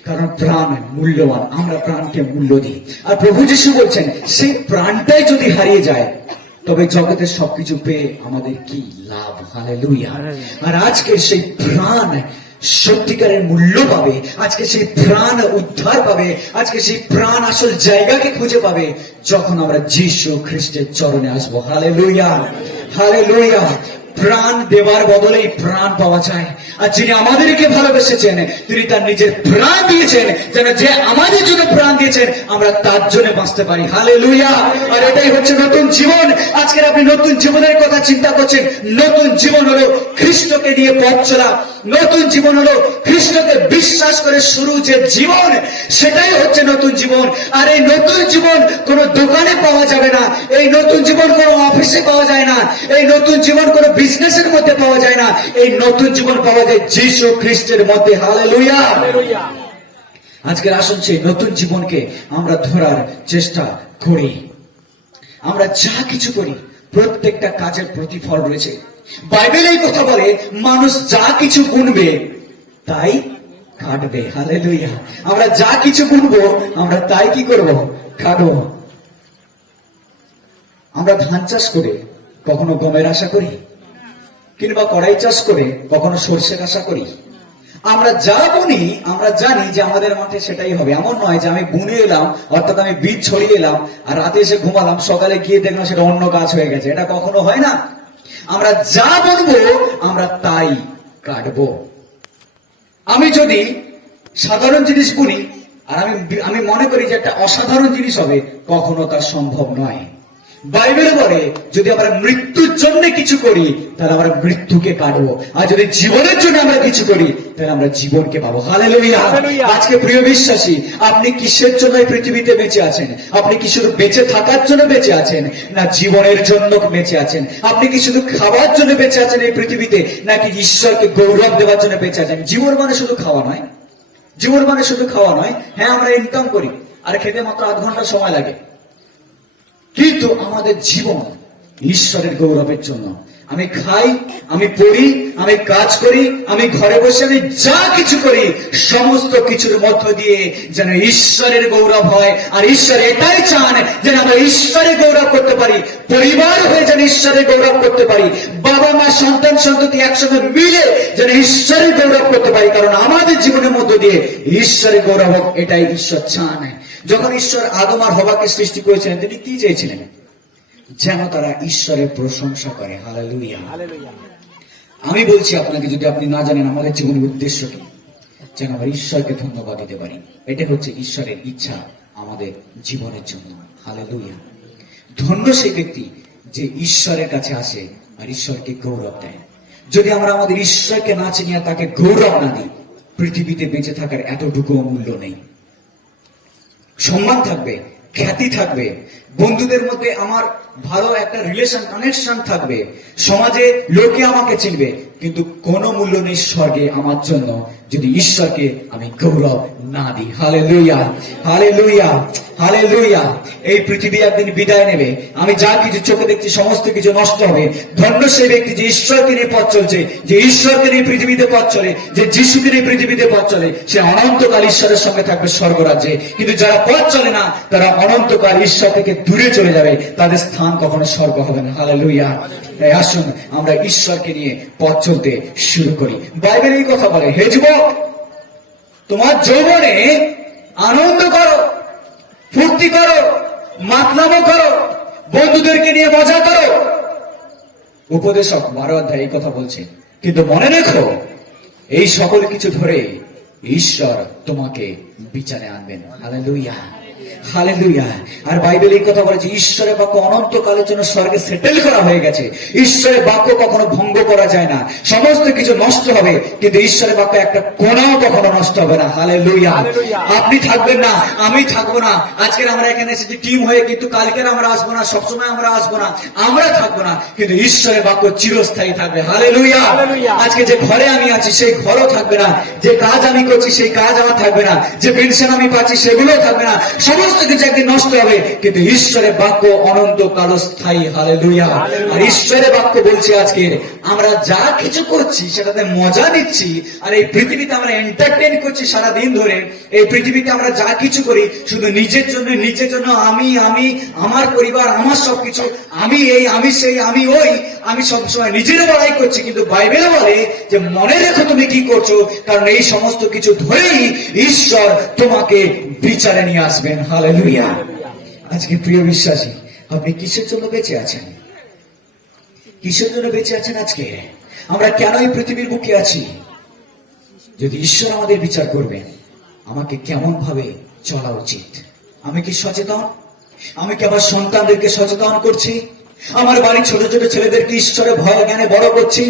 কারণ প্রাণ মূল্যবান। আমরা প্রাণকে মূল্য দিই। আর প্রভু যীশু বলছেন, সেই প্রাণটাই যদি হারিয়ে যায়, তবে জগতের সবকিছু পেয়ে আমাদের কি লাভ? হালেলুয়া। আর আজকে সেই প্রাণ সত্যিকারের মূল্য পাবে, আজকে সেই প্রাণ উদ্ধার পাবে, আজকে সেই প্রাণ আসল জায়গাকে খুঁজে পাবে, যখন আমরা যীশু খ্রিস্টের চরণে আসবো। Hallelujah, hallelujah. প্রাণ দেবার বদলেই প্রাণ পাওয়া যায়। আর যিনি আমাদেরকে ভালোবেসেছেন, তিনি তার নিজের প্রাণ দিয়েছেন, যেন যে আমাদের জন্য প্রাণ দিয়েছেন, আমরা তার জন্য বাঁচতে পারি। হালেলুয়া। আর এটাই হচ্ছে নতুন জীবন, আজকের আপনি নতুন জীবনের কথা চিন্তা করছেন, নতুন জীবন হলো খ্রিস্টকে নিয়ে পথ চলা, নতুন জীবন হলো খ্রিস্টকে বিশ্বাস করে শুরু যে জীবন, সেটাই হচ্ছে নতুন জীবন। আর এই নতুন জীবন কোনো দোকানে পাওয়া যাবে না, এই নতুন জীবন কোনো অফিসে পাওয়া যায় না, এই নতুন জীবন কোনো বিজনেসের মধ্যে পাওয়া যায় না, এই নতুন জীবন পাওয়া যায় যীশু খ্রিস্টের মধ্যে। হালেলুয়া। আজকের আসুন সেই নতুন জীবনকে আমরা ধরার চেষ্টা করি। আমরা যা কিছু করি প্রত্যেকটা কাজের প্রতিফল রয়েছে। বাইবেল এই কথা বলে, মানুষ যা কিছু বুনবে তাই কাটবে। হালেলুয়া। আমরা যা কিছু বুনবো আমরা তাই কি করব? কাটবো। আমরা ধান চাষ করে কখনো গমের আশা করি, কিংবা কড়াই চাষ করে কখনো সর্ষের আশা করি। আমরা যা বুনি আমরা জানি যে আমাদের মাঠে সেটাই হবে। এমন নয় যে আমি বুনে এলাম, অর্থাৎ আমি বীজ ছড়িয়ে এলাম আর রাতে এসে ঘুমালাম, সকালে গিয়ে দেখলাম সেটা অন্য গাছ হয়ে গেছে। এটা কখনো হয় না। আমরা যা বুনবো আমরা তাই কাটবো। আমি যদি সাধারণ জিনিস বুনি আর আমি মনে করি যে একটা অসাধারণ জিনিস হবে, কখনো তা সম্ভব নয়। বাইবেল বলে যদি আমরা মৃত্যুর জন্য কিছু করি তাহলে আমরা মৃত্যুকে কাটবো, আর যদি জীবনের জন্য আমরা কিছু করি তাহলে আমরা জীবনকে পাবো। হালেলুয়া। আজকে প্রিয় বিশ্বাসী, আপনি কিসের জন্য এই পৃথিবীতে বেঁচে আছেন? আপনি কি শুধু বেঁচে থাকার জন্য বেঁচে আছেন, না জীবনের জন্য বেঁচে আছেন? আপনি কি শুধু খাওয়ার জন্য বেঁচে আছেন এই পৃথিবীতে, নাকি ঈশ্বরকে গৌরব দেওয়ার জন্য বেঁচে আছেন? জীবন মানে শুধু খাওয়া নয়, জীবন মানে শুধু খাওয়া নয়। হ্যাঁ, আমরা ইনকাম করি আর খেতে মাত্র 8 ঘন্টা সময় লাগে, কিন্তু আমাদের জীবন ঈশ্বরের গৌরবের জন্য। আমি খাই, আমি পড়ি, আমি কাজ করি, আমি ঘরে বসে আমি যা কিছু করি, সমস্ত কিছুর মধ্য দিয়ে যেন ঈশ্বরের গৌরব হয়। আর ঈশ্বর এটাই চান যেন আমরা ঈশ্বরের গৌরব করতে পারি, পরিবার হয়ে যেন ঈশ্বরের গৌরব করতে পারি, বাবা মা সন্তান সন্ততি একসঙ্গে মিলে যেন ঈশ্বরের গৌরব করতে পারি। কারণ আমাদের জীবনের মধ্য দিয়ে ঈশ্বরের গৌরব হোক, এটাই ঈশ্বর চান। যখন ঈশ্বর আদম আর হওয়াকে সৃষ্টি করেছিলেন, তিনি কি চেয়েছিলেন? যেন তারা ঈশ্বরের প্রশংসা করে। হালেলুয়া। আমি বলছি আপনাকে, যদি আপনি না জানেন আমাদের জীবনের উদ্দেশ্য কি, যেন আমরা ঈশ্বরকে ধন্যবাদ দিতে পারি। এটা হচ্ছে ঈশ্বরের ইচ্ছা আমাদের জীবনের জন্য। হালেলুয়া। ধন্য সেই ব্যক্তি যে ঈশ্বরের কাছে আসে আর ঈশ্বরকে গৌরব দেয়। যদি আমরা আমাদের ঈশ্বরকে না চিনি আর তাকে গৌরব না দিই, পৃথিবীতে বেঁচে থাকার এতটুকু মূল্য নেই। সম্মান থাকবে, খ্যাতি থাকবে, বন্ধুদের মধ্যে আমার ভালো একটা রিলেশন কানেকশন থাকবে, সমাজে লোকে আমাকে চিনবে, কিন্তু কোনো মূল্য নেই স্বর্গে আমার জন্য যদি ঈশ্বরকে আমি গৌরব না দিই। Hallelujah, hallelujah, hallelujah. এই পৃথিবী একদিন বিদায় নেবে। আমি যা কিছু চোখে দেখছি সমস্ত কিছু নষ্ট হবে। ধন্য সেই ব্যক্তি যে ঈশ্বরকে নিয়ে পথ চলছে, যে ঈশ্বরকে নিয়ে পৃথিবীতে পথ চলে, যে যিশুকে নিয়ে পৃথিবীতে পথ চলে, সে অনন্তকাল ঈশ্বরের সঙ্গে থাকবে স্বর্গরাজ্যে। কিন্তু যারা পথ চলে না, তারা অনন্তকাল ঈশ্বর থেকে দূরে চলে যাবে, তাদের স্থান কখনো স্বর্গ হবে না। হালেলুয়া। তাই আসুন আমরা ঈশ্বরকে নিয়ে পথ চলতে শুরু করি। বাইবেল এই কথা বলে, হে যুবক, তোমার যৌবনে আনন্দ করো, ফুর্তি করো, মাতলামো করো, বন্ধুদেরকে নিয়ে মজা করো। উপদেশক 12 অধ্যায় এই কথা বলছে। কিন্তু মনে রেখো, এই সকল কিছু ধরে ঈশ্বর তোমাকে বিচারে আনবেন। Hallelujah, hallelujah. আর বাইবেল এই কথা বলেছে, ঈশ্বরের বাক্য অনন্তকালের জন্য স্বর্গে সেটেল করা হয়ে গেছে। ঈশ্বরের বাক্য কখনো ভঙ্গ করা যায় না। সমস্ত কিছু নষ্ট হবে, কিন্তু ঈশ্বরের বাক্য একটা কোণাও কখনো নষ্ট হবে না। হালেলুয়া। আপনি থাকবেন না, আমি থাকবো না। আজকের আমরা এখানে এসেছি টিম হয়ে, কিন্তু কালকের আমরা আসবো না, সবসময় আমরা আসবো না, আমরা থাকবো না, কিন্তু ঈশ্বরের বাক্য চিরস্থায়ী থাকবে। হালেলুয়া। আজকে যে ঘরে আমি আছি সেই ঘরও থাকবে না, যে কাজ আমি করছি সেই কাজ আমার থাকবে না, যে পেনশন আমি পাচ্ছি সেগুলো থাকবে না, সমস্ত কিছু একদিন নষ্ট হবে, কিন্তু ঈশ্বরের বাক্য অনন্তকাল স্থায়ী। হালেলুয়া। আর ঈশ্বরের বাক্য বলছে আজকে আমরা যা কিছু করছি সেটাতে মজা নিচ্ছি, আর এই পৃথিবীতে আমরা এন্টারটেইন করছি সারা দিন ধরে। এই পৃথিবীতে আমরা যা কিছু করি শুধু নিজের জন্য, নিজের জন্য, আমি আমি আমার পরিবার, আমার সবকিছু, আমি এই, আমি সেই, আমি ওই, আমি সবসময় নিজের বড়াই করছি। কিন্তু বাইবেল বলে যে মনে রেখো তুমি কি করছো, কারণ এই সমস্ত কিছু ধরেই ঈশ্বর তোমাকে বিচারে নিয়ে আসবেন। হালেলুয়া। আজকে প্রিয় বিশ্বাসী, আপনি কিসের জন্য বেঁচে আছেন? কিসের জন্য বেঁচে আছেন? আজকে আমরা কেন এই পৃথিবীর বুকে আছি? যদি ঈশ্বর আমাদের বিচার করবেন, আমাকে কেমন ভাবে চলা উচিত? আমি কি সচেতন? আমি কি আমার সন্তানদেরকে সচেতন করছি? আমার বাড়ির ছোট ছোট ছেলেদেরকে ঈশ্বরের ভয় জ্ঞানে বড় করছি।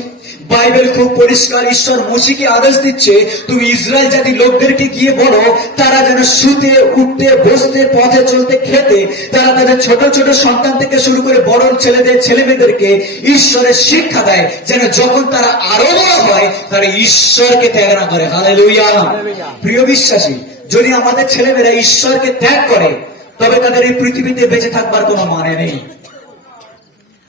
বাইবেল খুব পরিষ্কার, ঈশ্বর মোশিকে আদেশ দিচ্ছে, তুমি ইসরায়েল জাতি লোকদেরকে গিয়ে বলো তারা যেন শুতে উঠতে বসতে পথে চলতে খেতে তারা তাদের ছোট ছোট সন্তান থেকে শুরু করে বড় ছেলেদের ছেলে মেয়েদেরকে ঈশ্বরের শিক্ষা দেয়, যেন যখন তারা আরো বড় হয় তারা ঈশ্বরকে ত্যাগ না করে। হালেলুয়া। প্রিয় বিশ্বাসী, যদি আমাদের ছেলেমেয়েরা ঈশ্বরকে ত্যাগ করে তবে তাদের এই পৃথিবীতে বেঁচে থাকবার কোনো মানে নেই।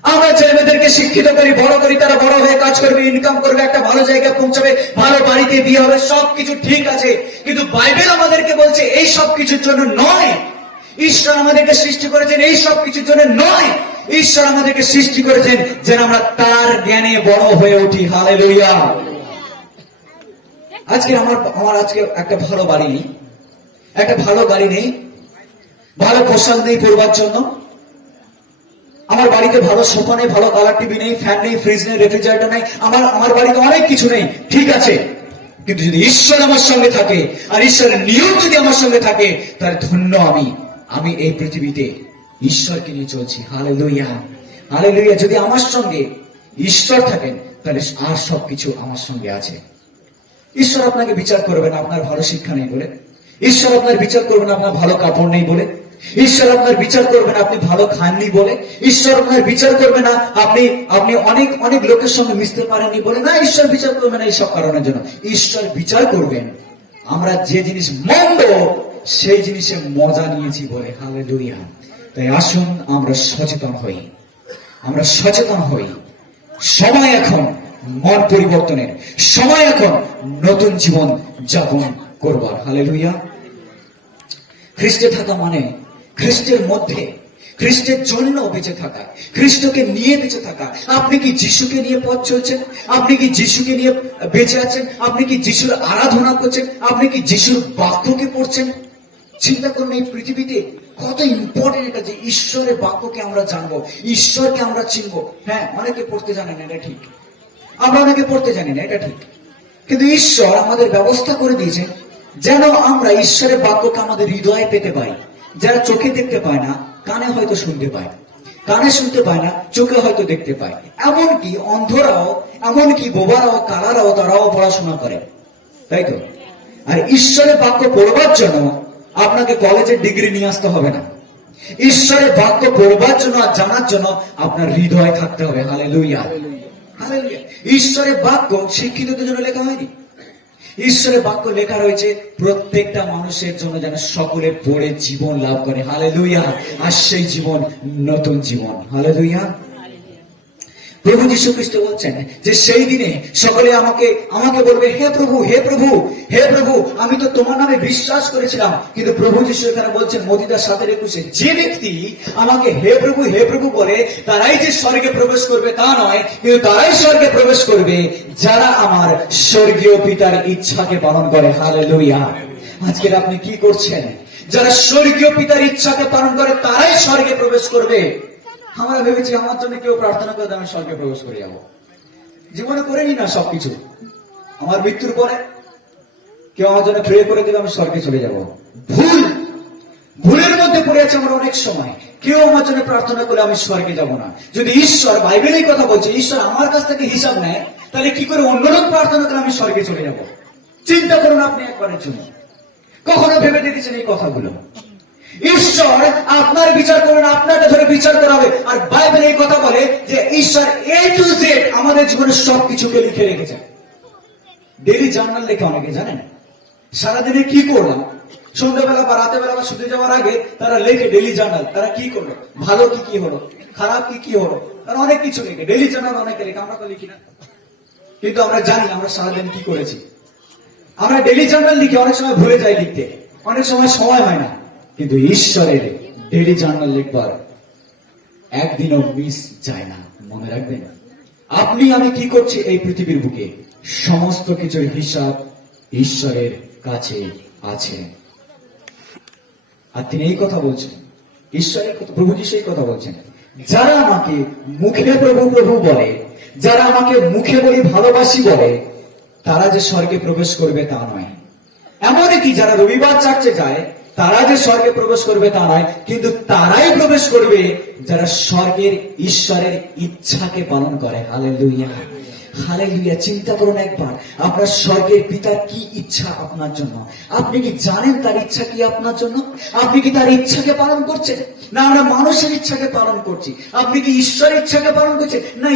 আমরা ছেলেমেয়েদেরকে শিক্ষিত করি, বড় করি, তারা বড় হয়ে কাজ করবে, ইনকাম করবে, একটা ভালো জায়গায় পৌঁছাবে, ভালো বাড়িতে বিয়ে হবে, সবকিছু ঠিক আছে। কিন্তু বাইবেল আমাদেরকে বলছে এই সব কিছুর জন্য নয়। ঈশ্বর আমাদেরকে সৃষ্টি করেছেন এই সব কিছুর জন্য নয়। ঈশ্বর আমাদেরকে সৃষ্টি করেছেন যেন আমরা তার জ্ঞানে বড় হয়ে উঠি। হালেলুয়া। আজকে আমার আজকে একটা ভালো বাড়ি নেই, একটা ভালো গাড়ি নেই, ভালো পোশাক নেই পরবার জন্য, আমার বাড়িতে ভালো সোফা নেই, ভালো কালার টিভি নেই, ফ্যান নেই, ফ্রিজ নেই, রেফ্রিজারেটর নেই, আমার বাড়িতে অনেক কিছু নেই, ঠিক আছে। কিন্তু যদি ঈশ্বর আমার সঙ্গে থাকে আর ঈশ্বরের নিয়ম যদি আমার সঙ্গে থাকে তাহলে ধন্য আমি এই পৃথিবীতে ঈশ্বরকে নিয়ে চলছি। Hallelujah, hallelujah. যদি আমার সঙ্গে ঈশ্বর থাকেন তাহলে আর সবকিছু আমার সঙ্গে আছে। ঈশ্বর আপনাকে বিচার করবে না আপনার ভালো শিক্ষা নেই বলে, ঈশ্বর আপনার বিচার করবে না আপনার ভালো কাপড় নেই বলে, ঈশ্বর আপনার বিচার করবে না আপনি ভালো খাননি বলে, ঈশ্বর আপনার বিচার করবে না আপনি অনেক অনেক লোকের সঙ্গে মিশতে পারেননি বলে, না, ঈশ্বর বিচার করবে না এইসব কারণের জন্য। ঈশ্বর বিচার করবেন আমরা যে জিনিস মন্দ সেই জিনিসে মজা নিয়েছি বলে। হালেলুয়া। তাই আসুন আমরা সচেতন হই, আমরা সচেতন হই। সময় এখন মন পরিবর্তনের, সময় এখন নতুন জীবন যাপন করবার। হালেলুয়া। খ্রিস্টে থাকা মানে খ্রিস্টের মধ্যে, খ্রিস্টের জন্য বেঁচে থাকা, খ্রিস্টকে নিয়ে বেঁচে থাকা। আপনি কি যিশুকে নিয়ে পথ চলছেন? আপনি কি যিশুকে নিয়ে বেঁচে আছেন? আপনি কি যিশুর আরাধনা করছেন? আপনি কি যিশুর বাক্যকে পড়ছেন? চিন্তা করুন, এই পৃথিবীতে কত ইম্পর্টেন্ট এটা যে ঈশ্বরের বাক্যকে আমরা জানবো, ঈশ্বরকে আমরা চিনবো। হ্যাঁ, অনেকে পড়তে জানেন, এটা ঠিক, আমরা অনেকে পড়তে জানি না, এটা ঠিক। কিন্তু ঈশ্বর আমাদের ব্যবস্থা করে দিয়েছেন যেন আমরা ঈশ্বরের বাক্যকে আমাদের হৃদয়ে পেতে পাই। যারা চোখে দেখতে পায় না, কানে হয়তো শুনতে পায়, কানে শুনতে পায় না, চোখে হয়তো দেখতে পায়। এমনকি অন্ধরাও, এমনকি বোবারাও, কালারাও, তারাও পড়াশোনা করে, তাই তো? আর ঈশ্বরের বাক্য পড়বার জন্য আপনাকে কলেজের ডিগ্রি নিয়ে আসতে হবে না। ঈশ্বরের বাক্য পড়বার জন্য আর জানার জন্য আপনার হৃদয় থাকতে হবে। Hallelujah, hallelujah. ঈশ্বরের বাক্য শিক্ষিতদের জন্য লেখা হয়নি, ঈশ্বরের বাক্য লেখা রয়েছে প্রত্যেকটা মানুষের জন্য যেন সকলে পড়ে জীবন লাভ করে। হালেলুয়া। আর সেই জীবন নতুন জীবন। হালেলুয়া। প্রভু যীশু খ্রিস্ট বলছেন যে সেই দিনে সকলে আমাকে বলবে, হে প্রভু, হে প্রভু, হে প্রভু, আমি তো তোমার নামে বিশ্বাস করেছিলাম। কিন্তু প্রভু যীশু এখানে বলছেন মত্তীয় 7:21, যে ব্যক্তি আমাকে হে প্রভু, হে প্রভু বলে তারাই যে স্বর্গে প্রবেশ করবে তা নয়, কিন্তু তারাই স্বর্গে প্রবেশ করবে যারা আমার স্বর্গীয় পিতার ইচ্ছাকে পালন করে। হালেলুয়া। আজকে আপনি কি করছেন? যারা স্বর্গীয় পিতার ইচ্ছাকে পালন করে তারাই স্বর্গে প্রবেশ করবে। আমরা ভেবেছি আমার জন্য কেউ প্রার্থনা করে আমি স্বর্গে প্রবেশ করে যাবো, জীবনে করিনি না সবকিছু। আমার মৃত্যুর পরে কেউ আমার জন্য প্রে করে দেবে আমি স্বর্গে চলে যাব। ভুলের মধ্যে পড়ে আছে আমরা অনেক সময়। কেউ আমার জন্য প্রার্থনা করে আমি স্বর্গে যাব না। যদি ঈশ্বর, বাইবেল এই কথা বলছে, ঈশ্বর আমার কাছ থেকে হিসাব নেয়, তাহলে কি করে অন্য লোক প্রার্থনা করে আমি স্বর্গে চলে যাব? চিন্তা করুন আপনি একবারের জন্য। কখনো ভেবে দেখেছেন এই কথাগুলো? ঈশ্বর আপনার বিচার করবেন, আপনাকে ধরে বিচার করা হবে। আর বাইবেল এই কথা বলে যে ঈশ্বর A to Z আমাদের জীবনের সবকিছুকে লিখে রেখেছেন। ডেইলি জার্নাল লেখে অনেকে, জানেন? সারাদিনে কি করলাম, সন্ধ্যাবেলা বা রাতে বেলা বা শুতে যাওয়ার আগে তারা লেখে ডেইলি জার্নাল। তারা কি করলো, ভালো কি কি হলো, খারাপ কি কি হলো, তারা অনেক কিছু লেখে। ডেইলি জার্নাল অনেকে লেখে, আমরা তো লিখি না। কিন্তু আমরা জানি আমরা সারাদিন কি করেছি। আমরা ডেইলি জার্নাল লিখে অনেক সময় ভুলে যাই লিখতে, অনেক সময় হয় না। কিন্তু ঈশ্বরের ডেইলি জার্নাল লিখবার একদিনও মিস যায় না। মনে রাখবেন, আপনি আমি কি করছি এই পৃথিবীর বুকে, সমস্ত কিছুর হিসাব ঈশ্বরের কাছে আছে। আর তিনি এই কথা বলছেন, ঈশ্বরের কথা, প্রভু যীশু এই কথা বলছেন, যারা আমাকে মুখে প্রভু প্রভু বলে, যারা আমাকে মুখে বলি ভালোবাসি বলে, তারা যে স্বর্গে প্রবেশ করবে তা নয়। এমনকি যারা রবিবার চার্চে যায় তারা যে স্বর্গে প্রবেশ করবে তা নয়, কিন্তু তারাই প্রবেশ করবে যারা স্বর্গের ঈশ্বরের ইচ্ছাকে পালন করে। Hallelujah, hallelujah. চিন্তা করুন একবার, আপনার স্বর্গের পিতার কি ইচ্ছা আপনার জন্য? আপনি কি জানেন তার ইচ্ছা কি আপনার জন্য? আপনি কি তার ইচ্ছাকে পালন করছেন, না আমরা মানুষের ইচ্ছাকে পালন করছি? আপনি কি ঈশ্বরের ইচ্ছাকে পালন করছেন, না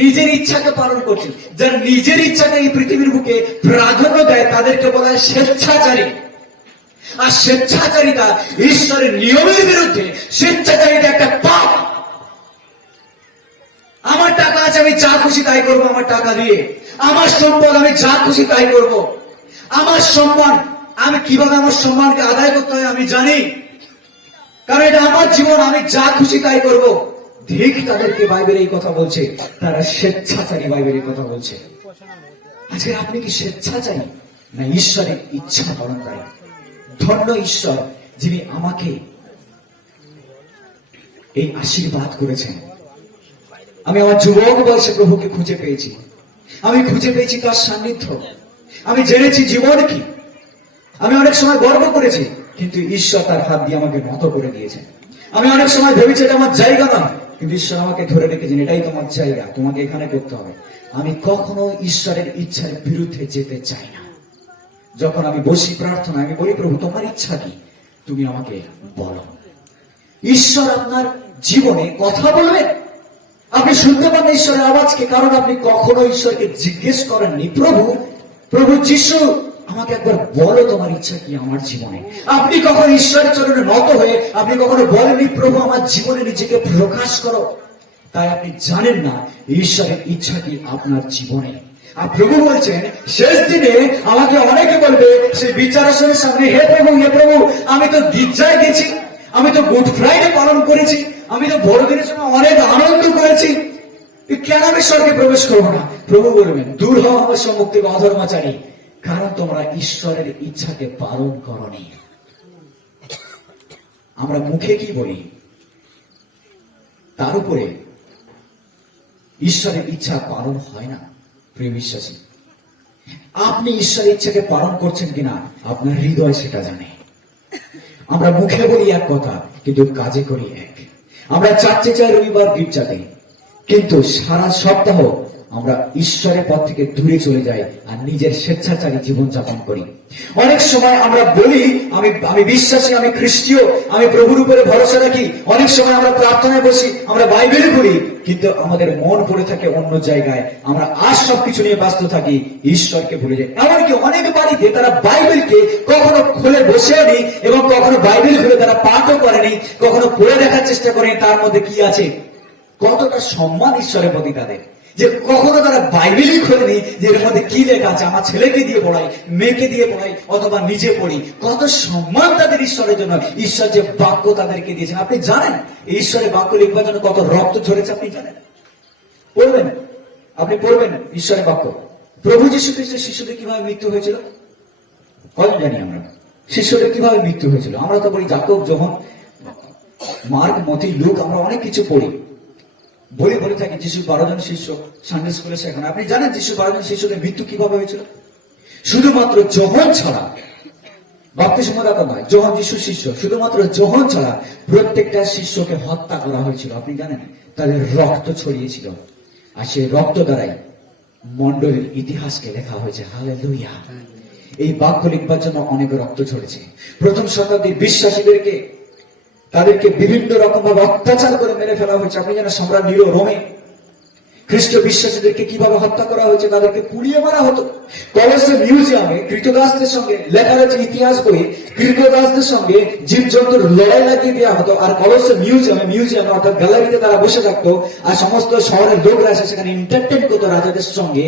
নিজের ইচ্ছাকে পালন করছেন? যারা নিজের ইচ্ছাকে এই পৃথিবীর বুকে প্রাধান্য দেয় তাদেরকে বলা হয় স্বেচ্ছাচারী। আর স্বেচ্ছাচারিতা ঈশ্বরের নিয়মের বিরুদ্ধে। স্বেচ্ছাচারিতা একটা পাপ। আমার টাকা আছে, আমি যা খুশি তাই করবো আমার টাকা দিয়ে। আমার সম্পদ, আমি যা খুশি তাই করব। আমার সম্মান, আমি কিভাবে আমার সম্মানকে আদায় করতে হয় আমি জানি, কারণ এটা আমার জীবন, আমি যা খুশি তাই করব। ঠিক তাদেরকে বাইবেল এই কথা বলছে, তারা স্বেচ্ছাচারী। বাইবেল এই কথা বলছে। আজকে আপনি কি স্বেচ্ছাচারী, না ঈশ্বরের ইচ্ছা পালনকারী? ধন্য ঈশ্বর যিনি আমাকে এই আশীর্বাদ করেছেন। আমি আমার যুবক বয়সে প্রভুকে খুঁজে পেয়েছি। আমি খুঁজে পেয়েছি তার সান্নিধ্য। আমি জেনেছি জীবন কি। আমি অনেক সময় গর্ব করেছি, কিন্তু ঈশ্বর তার হাত দিয়ে আমাকে নত করে দিয়েছেন। আমি অনেক সময় ভেবেছি এটা আমার জায়গা নয়, কিন্তু ঈশ্বর আমাকে ধরে রেখেছেন, এটাই তোমার জায়গা, তোমাকে এখানে করতে হবে। আমি কখনো ঈশ্বরের ইচ্ছার বিরুদ্ধে যেতে চাই না। যখন আমি বসি প্রার্থনা, আমি বলি প্রভু তোমার ইচ্ছা কি, তুমি আমাকে বলো। ঈশ্বর আপনার জীবনে কথা বলবেন। আপনি শুনতে পান ঈশ্বরের আওয়াজকে, কারণ আপনি কখনো ঈশ্বরকে জিজ্ঞেস করেননি, প্রভু যিশু আমাকে একবার বলো তোমার ইচ্ছা কি আমার জীবনে। আপনি কখনো ঈশ্বরের চরণে নত হয়ে আপনি কখনো বলেননি প্রভু আমার জীবনে নিজেকে প্রকাশ করো। তাই আপনি জানেন না ঈশ্বরের ইচ্ছা কি আপনার জীবনে। আর প্রভু বলছেন শেষ দিনে আমাকে অনেকে বলবে সেই বিচারাসনের সামনে, হে প্রভু আমি তো গির্জায় গেছি, আমি তো গুড ফ্রাইডে পালন করেছি, আমি তো বড়দিনের সময় অনেক আনন্দ করেছি, কেন আমি স্বর্গে প্রবেশ করবো না? প্রভু বলবেন দূর হও আমার সম্মুখ থেকে অধর্মাচারী, কারণ তোমরা ঈশ্বরের ইচ্ছাকে পালন করনি। আমরা মুখে কি বলি, তার উপরে ঈশ্বরের ইচ্ছা পালন হয় না। প্রিয় বিশ্বাসী, আপনি ঈশ্বরের ইচ্ছাকে পালন করছেন কিনা আপনার হৃদয় সেটা জানে। আমরা মুখে বলি এক কথা, কিন্তু কাজে করি এক। আমরা চার্চে যাই রবিবার গির্জাতে, কিন্তু সারা সপ্তাহ আমরা ঈশ্বরের পথ থেকে দূরে চলে যাই আর নিজের স্বেচ্ছাচারী জীবন যাপন করি। অনেক সময় আমরা বলি আমি বিশ্বাসী, আমি খ্রিস্টীয়, আমি প্রভুর উপরে ভরসা রাখি। অনেক সময় আমরা প্রার্থনায় বসি, আমরা বাইবেল পড়ি, কিন্তু আমাদের মন পড়ে থাকে অন্য জায়গায়। আমরা আর সবকিছু নিয়ে ব্যস্ত থাকি, ঈশ্বরকে ভুলে যাই। এমনকি অনেক বাড়িতে তারা বাইবেলকে কখনো খুলে বসেনি এবং কখনো বাইবেল খুলে তারা পাঠও করেনি, কখনো পড়ে দেখার চেষ্টা করেনি তার মধ্যে কি আছে, কতটা সম্মান ঈশ্বরের প্রতি তাদের, যে কখনো তারা বাইবেলই খোলেনি যে এর মধ্যে কি লেখা আছে। আমার ছেলেকে দিয়ে পড়াই, মেয়েকে দিয়ে পড়াই, অথবা নিজে পড়ি। কত সম্মান তাদের ঈশ্বরের জন্য। ঈশ্বর যে বাক্য তাদেরকে দিয়েছেন, আপনি জানেন ঈশ্বরের বাক্য লিখবার জন্য কত রক্ত ঝরেছে আপনি জানেন? পড়বেন, আপনি পড়বেন ঈশ্বরের বাক্য। প্রভু যীশু খ্রিস্টের শিশুদের কিভাবে মৃত্যু হয়েছিল কখন জানি আমরা? শিশুদের কিভাবে মৃত্যু হয়েছিল আমরা তো পড়ি, যাকব, যোহন, মার্ক, মতি, লুক, আমরা অনেক কিছু পড়ি। বলে থাকি যিশুর 12 জন শিষ্য সানডে স্কুলে শেখানো। আপনি জানেন যিশুর 12 জন শিষ্যদের মৃত্যু কিভাবে হয়েছিল? শুধুমাত্র যোহন ছাড়া, বাপ্তিস্মদাতা নয়, যোহন যিশুর শিষ্য, শুধুমাত্র যোহন ছাড়া প্রত্যেকটা শিষ্যকে হত্যা করা হয়েছিল। আপনি জানেন তাদের রক্ত ছড়িয়েছিল, আর সেই রক্ত দ্বারাই মণ্ডলীর ইতিহাসকে লেখা হয়েছে। হালেলুয়া। এই বাক্য লিখবার জন্য অনেক রক্ত ঝরেছে। প্রথম শতাব্দীর বিশ্বাসীদেরকে তাদেরকে বিভিন্ন রকম ভাবে অত্যাচার করে মেরে ফেলা হয়েছে। আপনি জানেন সম্রাট নিরো রোমে খ্রিস্ট বিশ্বাসীদেরকে কিভাবে হত্যা করা হয়েছে, তাদেরকে পুড়িয়ে মারা হতো। কলসে মিউজিয়ামে কৃতদাসদের সঙ্গে লেখা রয়েছে ইতিহাস বই, কৃতদাসদের সঙ্গে জীবজন্তুর লড়াই লাগিয়ে দেওয়া হতো। আর কলসে মিউজিয়ামে অর্থাৎ গ্যালারিতে তারা বসে থাকতো, আর সমস্ত শহরের লোকরা এসে সেখানে এন্টারটেইন করতো রাজাদের সঙ্গে,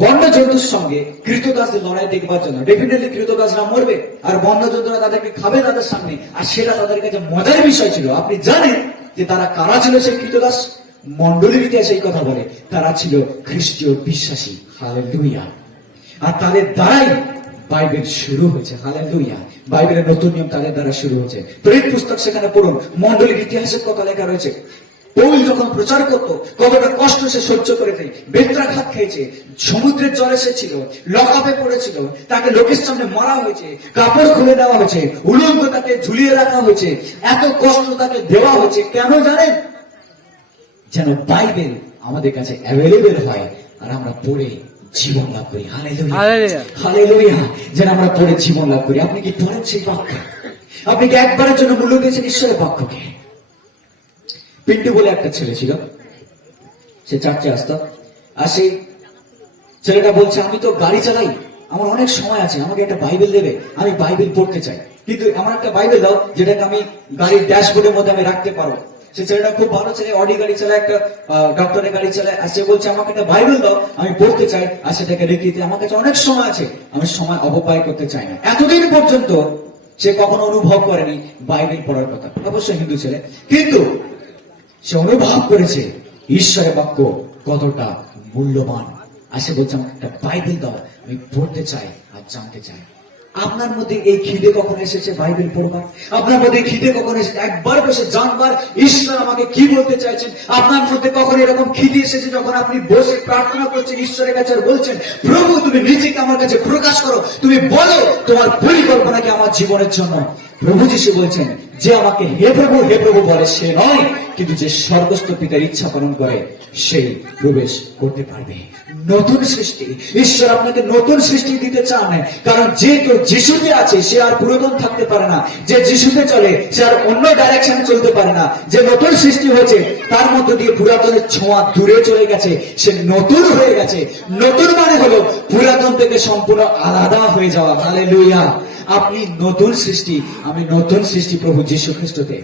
বন্য জন্তুর সঙ্গে কৃতদাসদের লড়াই দেখবার জন্য। ডেফিনেটলি কৃতদাসরা মরবে আর বন্য জন্তুরা তাদেরকে খাবে তাদের সামনে, আর সেটা তাদের কাছে মজার বিষয় ছিল। আপনি জানেন যে তারা কারা ছিল সেই কৃতদাস? মণ্ডলীর ইতিহাসে এই কথা বলে তারা ছিল খ্রিস্টীয় বিশ্বাসী। হালেলুয়া। আর তাদের দ্বারাই বাইবেল শুরু হয়েছে। হালেলুয়া। বাইবেলের নতুন নিয়ম তাদের দ্বারা শুরু হয়েছে। প্রেরিত পুস্তক সেখানে পড়ুন, মণ্ডলীর ইতিহাসের কথা লেখা রয়েছে। পৌল যখন প্রচার করতো কতটা কষ্ট সে সহ্য করেছে, বেত্রাঘাত খেয়েছে, সমুদ্রের জলে সে ছিল, লকআপে পড়েছিল, তাকে লোকের সামনে মারা হয়েছে, কাপড় খুলে দেওয়া হয়েছে, উলঙ্গ তাকে ঝুলিয়ে রাখা হয়েছে, এত কষ্ট তাকে দেওয়া হয়েছে। কেন জানেন? যেন বাইবেল আমাদের কাছে অ্যাভেলেবেল হয় আর আমরা পড়ে জীবন লাভ করি। Hallelujah, hallelujah. যেন আমরা পড়ে জীবন লাভ করি। আপনি কি পড়েন সেই বাক্য? আপনি কি একবারের জন্য মূল্য দিয়েছেন ঈশ্বরের বাক্যকে? পিন্টু বলে একটা ছেলে ছিল, সে চার্চে আসতো, আর সেই ছেলেটা বলছে, আমি তো গাড়ি চালাই, আমার অনেক সময় আছে, আমাকে একটা বাইবেল দেবে, আমি বাইবেল পড়তে চাই, কিন্তু আমার একটা বাইবেল দাও যেটাকে আমি গাড়ির ড্যাশবোর্ডের মধ্যে আমি রাখতে পারবো। সে ছেলেটা খুব ভালো ছেলে, অডি গাড়ি চালায়, একটা ডক্টরের গাড়ি চালায়, আর সে বলছে আমাকে একটা বাইবেল দাও, আমি পড়তে চাই, আর সেটাকে রেখে দিতে আমার কাছে অনেক সময় আছে, আমি সময় অপব্যয় করতে চাই না। এতদিন পর্যন্ত সে কখনো অনুভব করেনি বাইবেল পড়ার কথা, অবশ্যই হিন্দু ছেলে, কিন্তু সে অনুভব করেছে ঈশ্বরের বাক্য কতটা মূল্যবান। আর সে বলছে আমাকে একটা বাইবেল দাও, আমি পড়তে চাই আর জানতে চাই। আপনার মধ্যে এই খিদে কখন এসেছে বাইবেল পড়বার? আপনার মধ্যে খিদে কখন এসেছে একবার বসে জানবার ঈশ্বর আমাকে কি বলতে চাইছেন? আপনার মধ্যে কখন এরকম খিদে এসেছে যখন আপনি বসে প্রার্থনা করছেন ঈশ্বরের কাছে আর বলছেন, প্রভু তুমি নিজেকে আমার কাছে প্রকাশ করো, তুমি বলো তোমার পরিকল্পনা কি আমার জীবনের জন্য? প্রভু যিশু বলছেন, যে আমাকে হে প্রভু বলে সে নয়, কিন্তু যে স্বর্গস্থ পিতার ইচ্ছা পালন করে সেই প্রবেশ করতে পারবে। নতুন সৃষ্টি, ঈশ্বর আপনাকে নতুন সৃষ্টি দিতে চান, কারণ যে কেউ যিশুতে আছে সে আর পুরাতন থাকতে পারে না। যে যিশুতে চলে সে আর অন্য ডাইরেকশনে চলতে পারে না। যে নতুন সৃষ্টি হয়েছে তার মধ্য দিয়ে পুরাতনের ছোঁয়া দূরে চলে গেছে, সে নতুন হয়ে গেছে। নতুন মানে হলো পুরাতন থেকে সম্পূর্ণ আলাদা হয়ে যাওয়া। হালেলুয়া। আপনি নতুন সৃষ্টি, আমি নতুন সৃষ্টি প্রভু যীশু খ্রিস্টতে।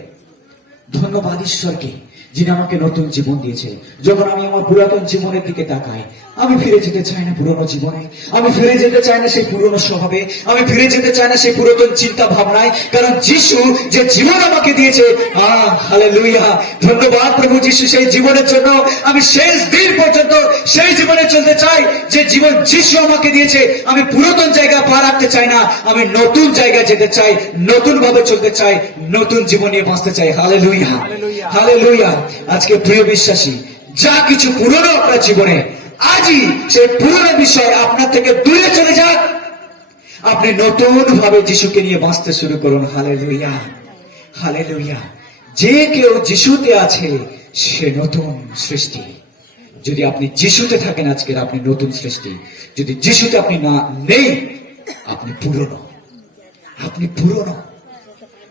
ধন্যবাদ ঈশ্বরকে যিনি আমাকে নতুন জীবন দিয়েছে। যখন আমি আমার পুরাতন জীবনের দিকে তাকাই, আমি ফিরে যেতে চাই না পুরনো জীবনে, আমি ফিরে যেতে চাই না সেই পুরনো স্বভাবে, আমি ফিরে যেতে চাই না সেই পুরাতন চিন্তা ভাবনায়, কারণ যিশু যে জীবন আমাকে দিয়েছে, হালেলুয়া, ধন্যবাদ প্রভু যিশু সেই জীবনের জন্য। আমি শেষ দিন পর্যন্ত সেই জীবনে চলতে চাই যে জীবন যিশু আমাকে দিয়েছে। আমি পুরাতন জায়গা পা রাখতে চাই না, আমি নতুন জায়গায় যেতে চাই, নতুন ভাবে চলতে চাই, নতুন জীবন নিয়ে বাঁচতে চাই। Hallelujah, hallelujah. আজকে প্রিয় বিশ্বাসী, যা কিছু পুরনো আপনার জীবনে, আজই সেই পুরনো বিষয় আপনার থেকে দূরে চলে যাক। আপনি নতুন ভাবে যিশুকে নিয়ে বাঁচতে শুরু করুন। Hallelujah, hallelujah. যে কেউ যিশুতে আছে সে নতুন সৃষ্টি। যদি আপনি যিশুতে থাকেন আজকের, আপনি নতুন সৃষ্টি। যদি যিশুতে আপনি না নেই, আপনি পুরনো, আপনি পুরনো।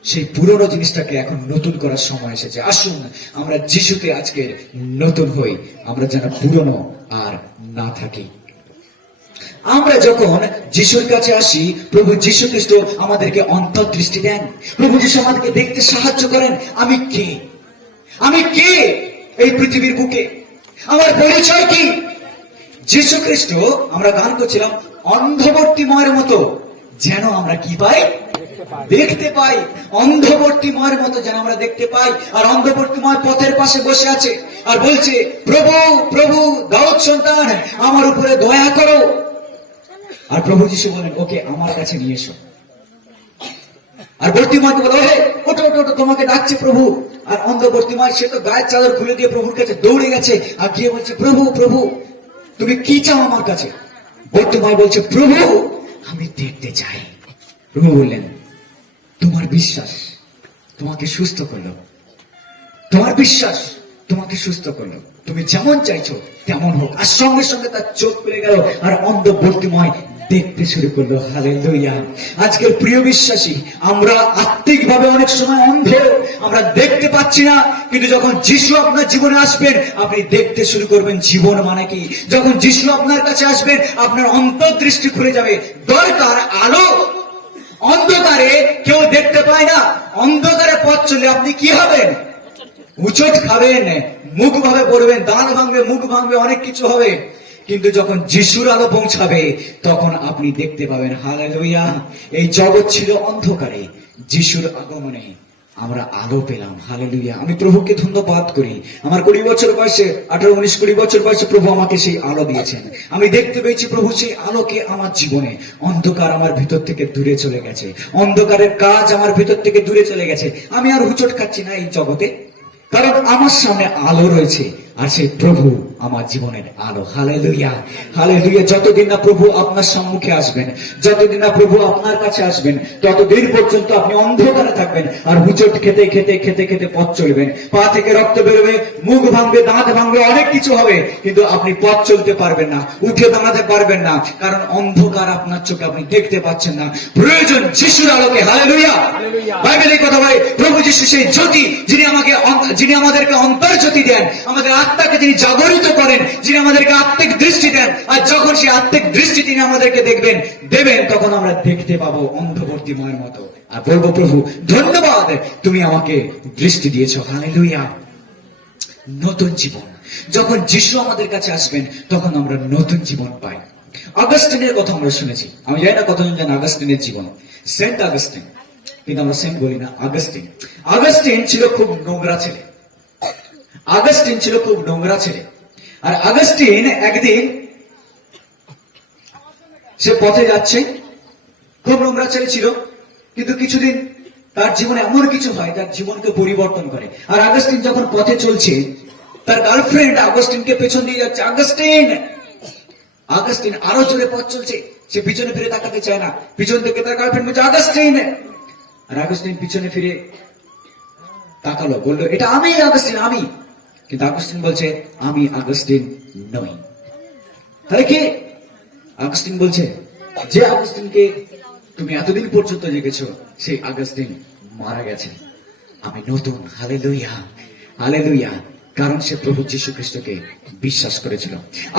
সেই পুরনো জিনিসটাকে এখন নতুন করার সময় এসেছে। আসুন আমরা যিশুতে আজকের নতুন হই, আমরা যেন পুরনো আর না থাকি। আমরা যখন যিশুর কাছে আসি, প্রভু যীশু খ্রিস্ট আমাদেরকে অন্তর্দৃষ্টি দেন। প্রভু যীশু আমাদেরকে দেখতে সাহায্য করেন। আমি কে? আমি কে এই পৃথিবীর বুকে? আমার পরিচয় কি? যীশু খ্রিস্ট, আমরা গান করছিলাম, অন্ধবর্তী মায়ের মতো যেন আমরা কি পাই? দেখতে পাই। অন্ধবর্তী মায়ের মতো যেন আমরা দেখতে পাই। আর অন্ধবর্তী মায়ের পথের পাশে বসে আছে আর বলছে, প্রভু প্রভু দাউদ সন্তান, আমার উপরে দয়া করো। আর প্রভু যীশু বলেন, ওকে আমার কাছে নিয়ে এসো। আর বর্তিমাকে বলে, ওহে ওটো ওটো ওটো, তোমাকে ডাকছে প্রভু। আর অন্ধবর্তী মা, সে তো গায়ের চাদর খুলে দিয়ে প্রভুর কাছে দৌড়ে গেছে আর গিয়ে বলছে, প্রভু প্রভু তুমি কি চাও আমার কাছে? বর্তিমাই বলছে, প্রভু আমি দেখতে চাই। প্রভু বললেন, তোমার বিশ্বাস তোমাকে সুস্থ করলো, তোমার বিশ্বাস তোমাকে সুস্থ করলো, তুমি যেমন চাইছো তেমন হোক। আর সঙ্গে সঙ্গে তার চোখ খুলে গেল আর অন্ধবর্তিময় দেখতে শুরু করলো। হালেলুয়া। আজকের প্রিয় বিশ্বাসী, আমরা আত্মিকভাবে অনেক সময় অন্ধ, আমরা দেখতে পাচ্ছি না, কিন্তু যখন যিশু আপনার জীবনে আসবেন, আপনি দেখতে শুরু করবেন জীবন মানে কি। যখন যিশু আপনার কাছে আসবেন, আপনার অন্তর্দৃষ্টি খুলে যাবে। দরকার আলো। অন্ধকারে কেউ দেখতে পায় না। অন্ধকারে পথ চলে আপনি কি হবেন? উচট খাবেন, মুখ ভাবে পড়বেন, দাঁত ভাঙবে, মুখ ভাঙবে, অনেক কিছু হবে। কিন্তু যখন যিশুর আলো পৌঁছাবে, তখন আপনি দেখতে পাবেন। হালেলুয়া। এই জগৎ ছিল অন্ধকারে, যিশুর আগমনে আমরা আলো পেলাম। হালেলুয়া। আমি প্রভুকে ধন্যবাদ করি। আমার 20 বছর বয়সে, 18, 19, 20 বছর বয়সে প্রভু আমাকে সেই আলো দিয়েছেন। আমি দেখতে পেয়েছি প্রভু সেই আলোকে আমার জীবনে। অন্ধকার আমার ভিতর থেকে দূরে চলে গেছে, অন্ধকারের কাজ আমার ভিতর থেকে দূরে চলে গেছে। আমি আর হুচট খাচ্ছি না এই জগতে, কারণ আমার সামনে আলো রয়েছে, আর সেই প্রভু আমার জীবনের আলো। Hallelujah, hallelujah. যতদিন না প্রভু আপনার সম্মুখে আসবেন, যতদিন না প্রভু আপনার কাছে আসবেন, ততদিন পর্যন্ত আপনি অন্ধকারে থাকবেন, আর হুচট খেতে খেতে খেতে খেতে পথ চলবেন। পা থেকে রক্ত বেরোবে, মুখ ভাঙবে, দাঁত ভাঙবে, অনেক কিছু হবে, কিন্তু আপনি পথ চলতে পারবেন না, উঠে দাঁড়াতে পারবেন না, কারণ অন্ধকার আপনার চোখে, আপনি দেখতে পাচ্ছেন না। প্রয়োজন যিশুর আলোকে। হালেলুয়া। বাইবেলের কথা বলে প্রভু যিশু সেই জ্যোতি, যিনি আমাদেরকে অন্তর্জ্যোতি দেন, আমাদের আত্মাকে যিনি জাগরিত করেন, যিনি আমাদেরকে আত্মিক দৃষ্টি দেন। আর যখন সেই আত্মিক দৃষ্টি তিনি আমাদেরকে দেবেন, তখন আমরা দেখতে পাবো অন্ধবর্তী মায়ের মতো, আর বলবো প্রভু ধন্যবাদ, তুমি আমাকে দৃষ্টি দিয়েছো। হালেলুয়া। নতুন জীবন। যখন যিশু আমাদের কাছে আসবেন, তখন আমরা নতুন জীবন পাই। আগস্টিনের কথা আমরা শুনেছি, আমি জানি না কতজন জানেন আগস্টিনের জীবন। সেন্ট আগস্টিন, কিন্তু আমরা সেন্ট বলি না, আগস্টিন। আগস্টিন ছিল খুব নোংরা ছেলে। আগস্টিন ছিল খুব নোংরা ছেলে। আর আগস্টিন একদিন সে পথে যাচ্ছে, খুব নোংরা ছেলে ছিল, কিন্তু কিছুদিন তার জীবনে এমন কিছু হয়, তার জীবনকে পরিবর্তন করে। আর আগস্টিন যখন পথে চলছে, তার গার্লফ্রেন্ড আগস্টিনকে পেছন দিয়ে যাচ্ছে। আগস্টিন আগস্টিন আরো জোরে পথ চলছে, সে পিছনে ফিরে তাকাতে চায় না। পিছন থেকে তার গার্লফ্রেন্ড বলছে আগস্টিন। আর আগস্টিন পিছনে ফিরে তাকালো, বললো এটা আমি আগস্টিন, আমি। কিন্তু আগস্টিন বলছে আমি আগস্টিন নই। তাহলে কি? আগস্টিন বলছে যে আগস্টিনকে তুমি এতদিন পর্যন্ত দেখেছো, সেই আগস্টিন মারা গেছে, আমি নতুন। Hallelujah, hallelujah. কারণ সে প্রভু যীশু খ্রিস্টকে বিশ্বাস করেছিল।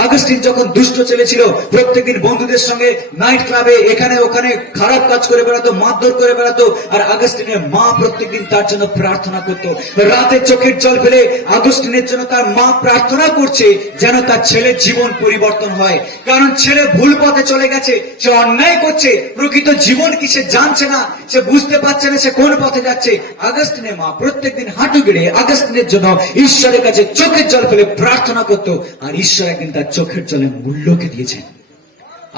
আগস্টিন যখন দুষ্ট ছেলে ছিল, প্রত্যেকদিন বন্ধুদের সঙ্গে নাইট ক্লাবে এখানে ওখানে খারাপ কাজ করে বেড়াতো, মারধর করে বেড়াতো। আর আগস্টিনের মা প্রত্যেকদিন তার জন্য প্রার্থনা করতো। রাতে চোখের জল ফেলে আগস্টিনের জন্য তার মা প্রার্থনা করছে যেন তার ছেলের জীবন পরিবর্তন হয়। কারণ ছেলে ভুল পথে চলে গেছে, সে অন্যায় করছে, প্রকৃত জীবন কি সে জানছে না, সে বুঝতে পারছে না সে কোন পথে যাচ্ছে। আগস্টিনের মা প্রত্যেকদিন হাঁটু গেড়ে আগস্টিনের জন্য ঈশ্বরের কাছে চোখের জল ফেলে প্রার্থনা করত, আর ঈশ্বর একদিন তার চোখের জলে মূল্যকে দিয়েছেন।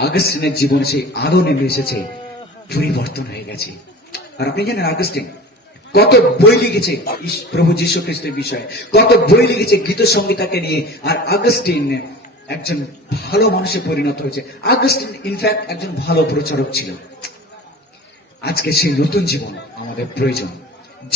আগস্টিনের জীবনে সেই আলো নেমে এসেছে, পরিবর্তন হয়ে গেছে। আর আপনি জানেন আগস্টিন কত বই লিখেছে প্রভু যীশু খ্রিস্টের বিষয়ে, কত বই লিখেছে গীত সংগীতাকে নিয়ে। আর আগস্টিন একজন ভালো মানুষে পরিণত হয়েছে। আগস্টিন ইনফ্যাক্ট একজন ভালো প্রচারক ছিল। আজকে সেই নতুন জীবন আমাদের প্রয়োজন।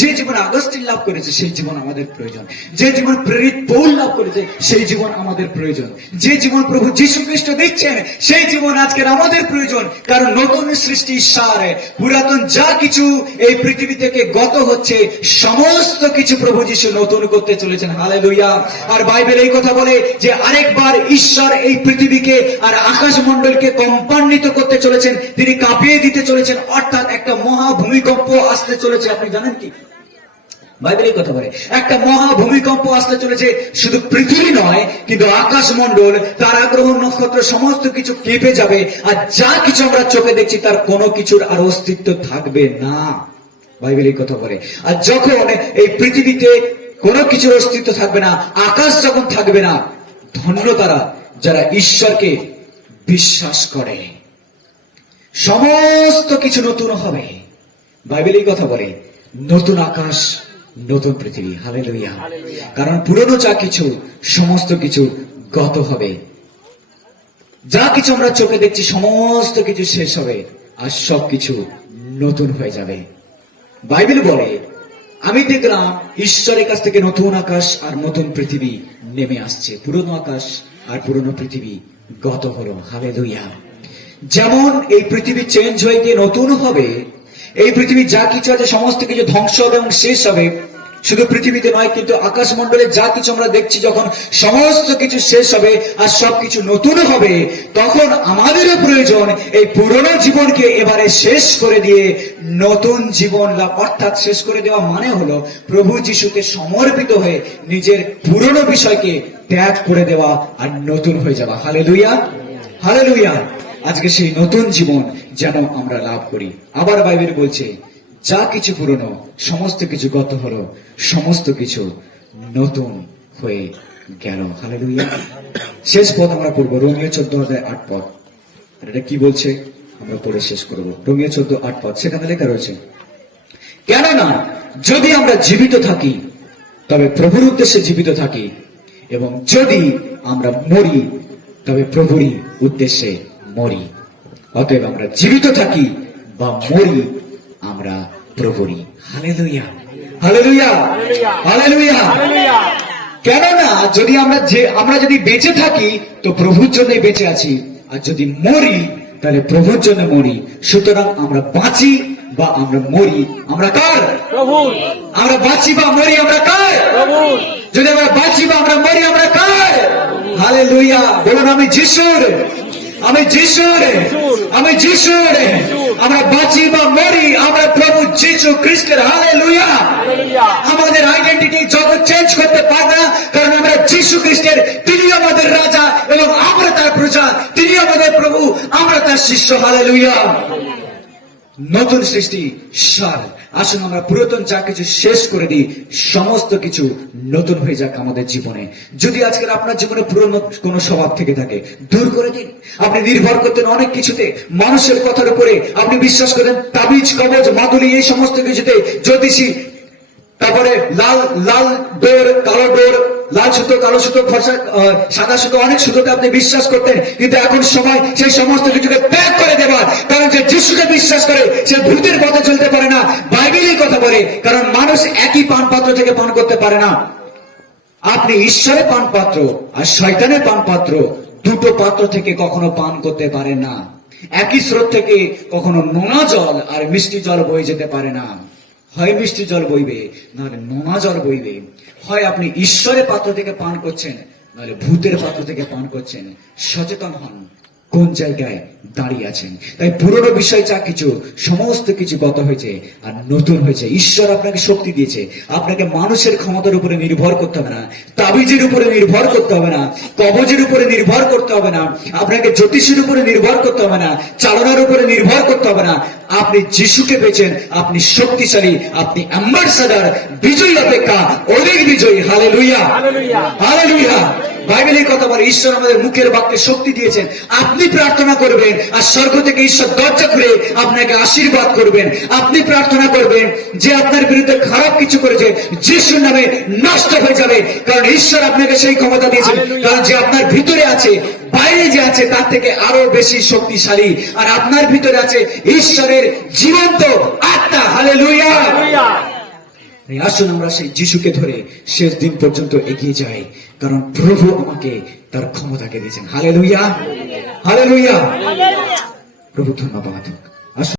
যে জীবন আগস্টিন লাভ করেছে সেই জীবন আমাদের প্রয়োজন। যে জীবন প্রেরিত পৌল লাভ করেছে সেই জীবন আমাদের প্রয়োজন। যে জীবন প্রভু যীশু খ্রিস্ট দিচ্ছেন সেই জীবন আজকের আমাদের প্রয়োজন। কারণ নতুন সৃষ্টি সার, পুরাতন যা কিছু এই পৃথিবী থেকে গত হচ্ছে, সমস্ত কিছু প্রভু যীশু নতুন করতে চলেছেন। হালেলুয়া। আর বাইবেল এই কথা বলে যে আরেকবার ঈশ্বর এই পৃথিবীকে আর আকাশমণ্ডলকে কম্পান্বিত করতে চলেছেন, তিনি কাঁপিয়ে দিতে চলেছেন, অর্থাৎ একটা মহা ভূমিকম্প আসতে চলেছে। আপনি জানেন কি? বাইবেলের কথা বলে একটা মহা ভূমিকম্প আসতে চলেছে। শুধু পৃথিবী নয়, কিন্তু আকাশমণ্ডল, তারা গ্রহ নক্ষত্র সমস্ত কিছু কেঁপে যাবে। আর যা কিছু আমরা চোখে দেখছি তার কোনো কিছুর আর অস্তিত্ব থাকবে না। বাইবেলের কথা বলে। আর যখন এই পৃথিবীতে কোনো কিছুর অস্তিত্ব থাকবে না, আকাশ যখন থাকবে না, ধন্য তারা যারা ঈশ্বরকে বিশ্বাস করে। সমস্ত কিছু নতুন হবে। বাইবেলের কথা বলে নতুন আকাশ, নতুন পৃথিবী। হালেলুয়া। কারণ পুরনো যা কিছু, সমস্ত কিছু গত হবে। যা কিছু আমরা চোখে দেখছি সমস্ত কিছু শেষ হবে, আর সবকিছু নতুন হয়ে যাবে। বাইবেল বলে আমি দেখলাম ঈশ্বরের কাছ থেকে নতুন আকাশ আর নতুন পৃথিবী নেমে আসছে। পুরনো আকাশ আর পুরনো পৃথিবী গত হলো। হালেলুয়া। যেমন এই পৃথিবী চেঞ্জ হয়ে গিয়ে নতুন হবে, এই পৃথিবী যা কিছু আছে সমস্ত কিছু ধ্বংস হবে এবং শেষ হবে। শুধু পৃথিবীতে নয়, কিন্তু আকাশমণ্ডলে যা কিছু আমরা দেখছি যখন সমস্ত কিছু শেষ হবে আর সবকিছু নতুন হবে, তখন আমাদেরও প্রয়োজন এই পুরনো জীবনকে এবারে শেষ করে দিয়ে নতুন জীবন লাভ। অর্থাৎ শেষ করে দেওয়া মানে হলো প্রভু যিশুকে সমর্পিত হয়ে নিজের পুরনো বিষয়কে ত্যাগ করে দেওয়া আর নতুন হয়ে যাওয়া। Hallelujah, hallelujah. আজকে সেই নতুন জীবন যেন আমরা লাভ করি। আবার বাইবেল বলছে যা কিছু পুরনো, সমস্ত কিছু গত হলো, সমস্ত কিছু নতুন হয়ে গেল। হালেলুয়া। শেষ পদ আমরা পড়বো রোমিও 14:8 পদ। এটা কি বলছে আমরা পড়ে শেষ করব। রোমিও 14:8 পদ, সেখানে লেখা রয়েছে কেননা যদি আমরা জীবিত থাকি তবে প্রভুর উদ্দেশ্যে জীবিত থাকি, এবং যদি আমরা মরি তবে প্রভুরই উদ্দেশ্যে মরি। অতএব আমরা জীবিত থাকি বা মরি, আমরা প্রভুরই। Hallelujah, hallelujah, hallelujah. কেননা যদি আমরা যদি বেঁচে থাকি তো প্রভুর জন্যই বেঁচে আছি, আর যদি মরি তাহলে প্রভুর জন্য মরি। সুতরাং আমরা বাঁচি বা আমরা মরি, আমরা কার? প্রভুর। আমরা বাঁচি বা মরি, আমরা কার? প্রভুর। যদি আমরা বাঁচি বা আমরা মরি, আমরা কার? হালেলুয়া। বলুন, আমি যিশুর, আমি যিশুর, আমি যিশুর। আমরা বাঁচি বা মরি, আমরা প্রভু যিশু খ্রিস্টের। হালেলুয়া। আমাদের আইডেন্টিটি জগৎ চেঞ্জ করতে পারবে না, কারণ আমরা যিশু খ্রিস্টের। তিনি আমাদের রাজা এবং আমরা তার প্রজা। তিনি আমাদের প্রভু, আমরা তার শিষ্য। হালেলুয়া। নতুন সৃষ্টি সার। আসুন আমরা পুরাতন যা কিছু শেষ করে দিই, সমস্ত কিছু নতুন হয়ে যাক আমাদের জীবনে। যদি আজকের আপনার জীবনে পুরনো কোন স্বভাব থেকে থাকে, দূর করে দিন। আপনি নির্ভর করতেন অনেক কিছুতে, মানুষের কথার উপরে আপনি বিশ্বাস করেন, তাবিজ, কবজ, মাদুলি, এই সমস্ত কিছুতে, জ্যোতিষী, তারপরে লাল লাল ডোর, কালো ডোর, লাল সুতো, কালো সুতো, ফর্সা, সাদা সুতো, অনেক সুতোতে আপনি বিশ্বাস করতেন। কিন্তু এখন সময় সেই সমস্ত কিছুকে ত্যাগ করে দেবার, কারণ যে যিশুকে বিশ্বাস করে সে ভূতের পথে চলতে পারে না। বাইবেলই কথা বলে, কারণ মানুষ একই পান পাত্র থেকে পান করতে পারে না। আপনি ঈশ্বরের পান পাত্র আর শয়তানের পান পাত্র, দুটো পাত্র থেকে কখনো পান করতে পারে না। একই স্রোত থেকে কখনো নোনা জল আর মিষ্টি জল বয়ে যেতে পারে না। হয় মিষ্টি জল বইবে, নাহলে নোনা জল বইবে। হয় আপনি ঈশ্বরের পাত্র থেকে পান করছেন, নাহলে ভূতের পাত্র থেকে পান করছেন। সচেতন হন কোন জায়গায় দাঁড়িয়ে আছেন। তাই পুরনো বিষয় যা কিছু, সমস্ত কিছু গত হয়েছে আর নতুন হয়েছে। ঈশ্বর আপনাকে শক্তি দিয়েছে। আপনাকে মানুষের ক্ষমতার উপরে নির্ভর করতে হবে না, তাবিজের উপরে নির্ভর করতে হবে না, কবজের উপরে নির্ভর করতে হবে না, আপনাকে জ্যোতিষের উপরে নির্ভর করতে হবে না, চালনার উপরে নির্ভর করতে হবে না। আপনি যিশুকে পেয়েছেন, আপনি শক্তিশালী, আপনি অ্যাম্বাসেডর, বিজয়ী অপেক্ষা অধিক বিজয়ী। Hallelujah, hallelujah. বাইবেলের কথা বলে, ঈশ্বর আমাদের মুখের বাক্যে শক্তি দিয়েছেন। আপনি প্রার্থনা করবেন আর স্বর্গ থেকে ঈশ্বর দরজা খুলে আপনাকে আশীর্বাদ করবেন। আপনি প্রার্থনা করবেন যে আপনার বিরুদ্ধে খারাপ কিছু করেছে, যিশুর নামে নষ্ট হয়ে যাবে, কারণ ঈশ্বর আপনাকে সেই ক্ষমতা দিয়েছেন। কারণ যে আপনার ভিতরে আছে, বাইরে যে আছে তার থেকে আরো বেশি শক্তিশালী। আর আপনার ভিতরে আছে ঈশ্বরের জীবন্ত আত্মা। হালেলুয়া। আসুন আমরা সেই যিশুকে ধরে শেষ দিন পর্যন্ত এগিয়ে যাই, কারণ প্রভু আমাকে তার ক্ষমতাকে দিয়েছেন। Hallelujah, hallelujah. প্রভু ধন্যবাদ।